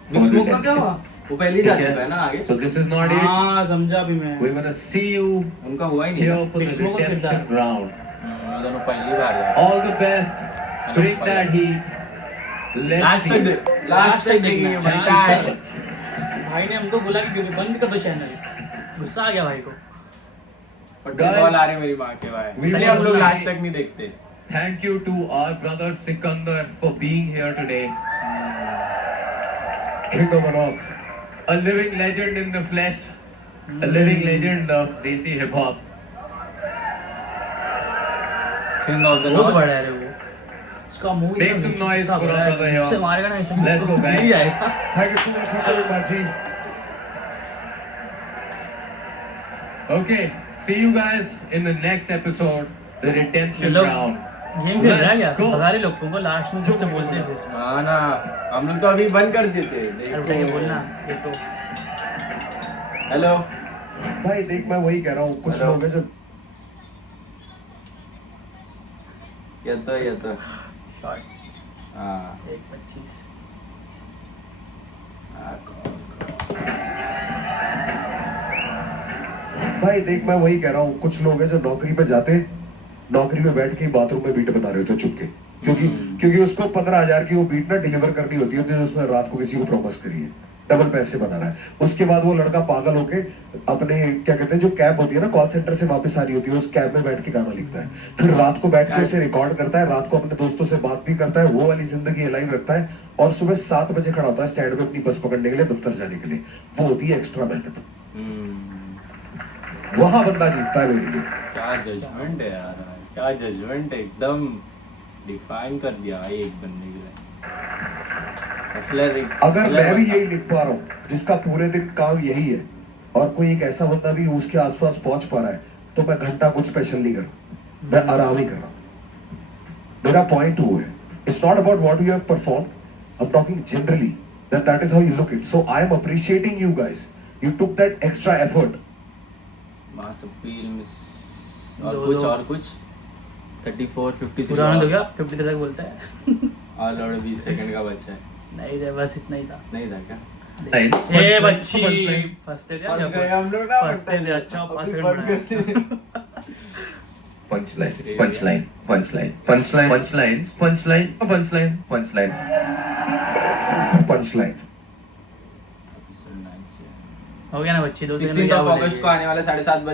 for redemption. वो पहले जा चुका है ना आगे. So this is not it. हाँ समझा भी मैं. We're gonna see you उनका हुआ ही नहीं here for the redemption round. दोनों पहली बार जाए. All the best. Bring that heat. Let's see. Last तक देखेंगे भाई. क्या है? भाई ने हमको बोला कि बंद कर दो चैनल. गुस्सा आ गया भाई को. कॉल आ रहे मेरी माँ के भाई. इसलिए हम लोग लास्ट तक नहीं देखते. Thank you to our brother Sikandar for being here today. King of the North. A living legend in the flesh. A living legend of Desi hip hop. King of the बहुत North. बड़ा है रे वो. उसका मुंह Make some noise for our brother here. उससे मारेगा ना ऐसे. Let's go, guys. नहीं आएगा. Thank you so much for coming, Machi. Okay, see you guys in the next episode, the redemption Hello. round. Game खेल रहा है क्या? Let's go. सारे लोगों को लास्ट में कुछ तो बोलते हैं फिर. हाँ ना, हम लोग तो अभी बंद कर देते. अरे उठाइए बोलना. देखो. हेलो. भाई देख, मैं वही कह रहा हूँ, कुछ लोग हैं जो ये तो शॉट. हाँ 1:25. भाई देख, मैं वही कह रहा हूँ, कुछ लोग हैं जो नौकरी पे जाते, नौकरी में बैठ के बाथरूम में बीट बना रहे होते चुपके, क्योंकि उसको 15,000 की वो बीट ना डिलीवर करनी होती है जो उसने रात को किसी को प्रॉमिस करी है. डबल पैसे बना रहा है. उसके बाद वो लड़का पागल होके अपने क्या कहते हैं जो कैब होती है ना कॉल सेंटर से वापस आ रही होती है, उस कैब में बैठ के गाना लिखता है, फिर रात को बैठ के उसे रिकॉर्ड करता है, रात को अपने दोस्तों से बात भी करता है, वो वाली जिंदगी लाइव रखता है, और सुबह 7 बजे खड़ा होता है स्टैंड पे अपनी बस पकड़ने के लिए दफ्तर जाने के लिए. वो होती है एक्स्ट्रा मेहनत. वहां बंदा जीतता है मेरे लिए. क्या जजमेंट है यार. क्या जजमेंट, एकदम डिफाइन कर दिया भाई एक बंदे के लिए। अगर मैं भी यही लिख पा रहा हूँ जिसका पूरे दिन काम यही है, और कोई एक ऐसा बंदा भी उसके आसपास पहुंच पा रहा है, तो मैं घंटा कुछ स्पेशल नहीं कर रहा, मैं आराम ही कर रहा हूँ। मेरा पॉइंट वो है, it's not about what you have perform, I am talking generally that is how you look it. So I am appreciating you guys, you took that extra effort. Mass appeal और कुछ 34 53 पूरा होने दो क्या? 53 तक बोलता है। और 20 सेकंड का बच्चा है। नहीं रे, बस इतना ही था। नहीं था क्या? ए बच्ची फंसते थे फंस गए हम लोग ना, फंसते थे। अच्छा 5 सेकंड बढ़ाया। Punchline punchline punchline punchline punchline punchline punchline punchline punchlines हो गया ना बच्ची? 2 सेकंड 16 अगस्त को आने वाला 7:30 बजे।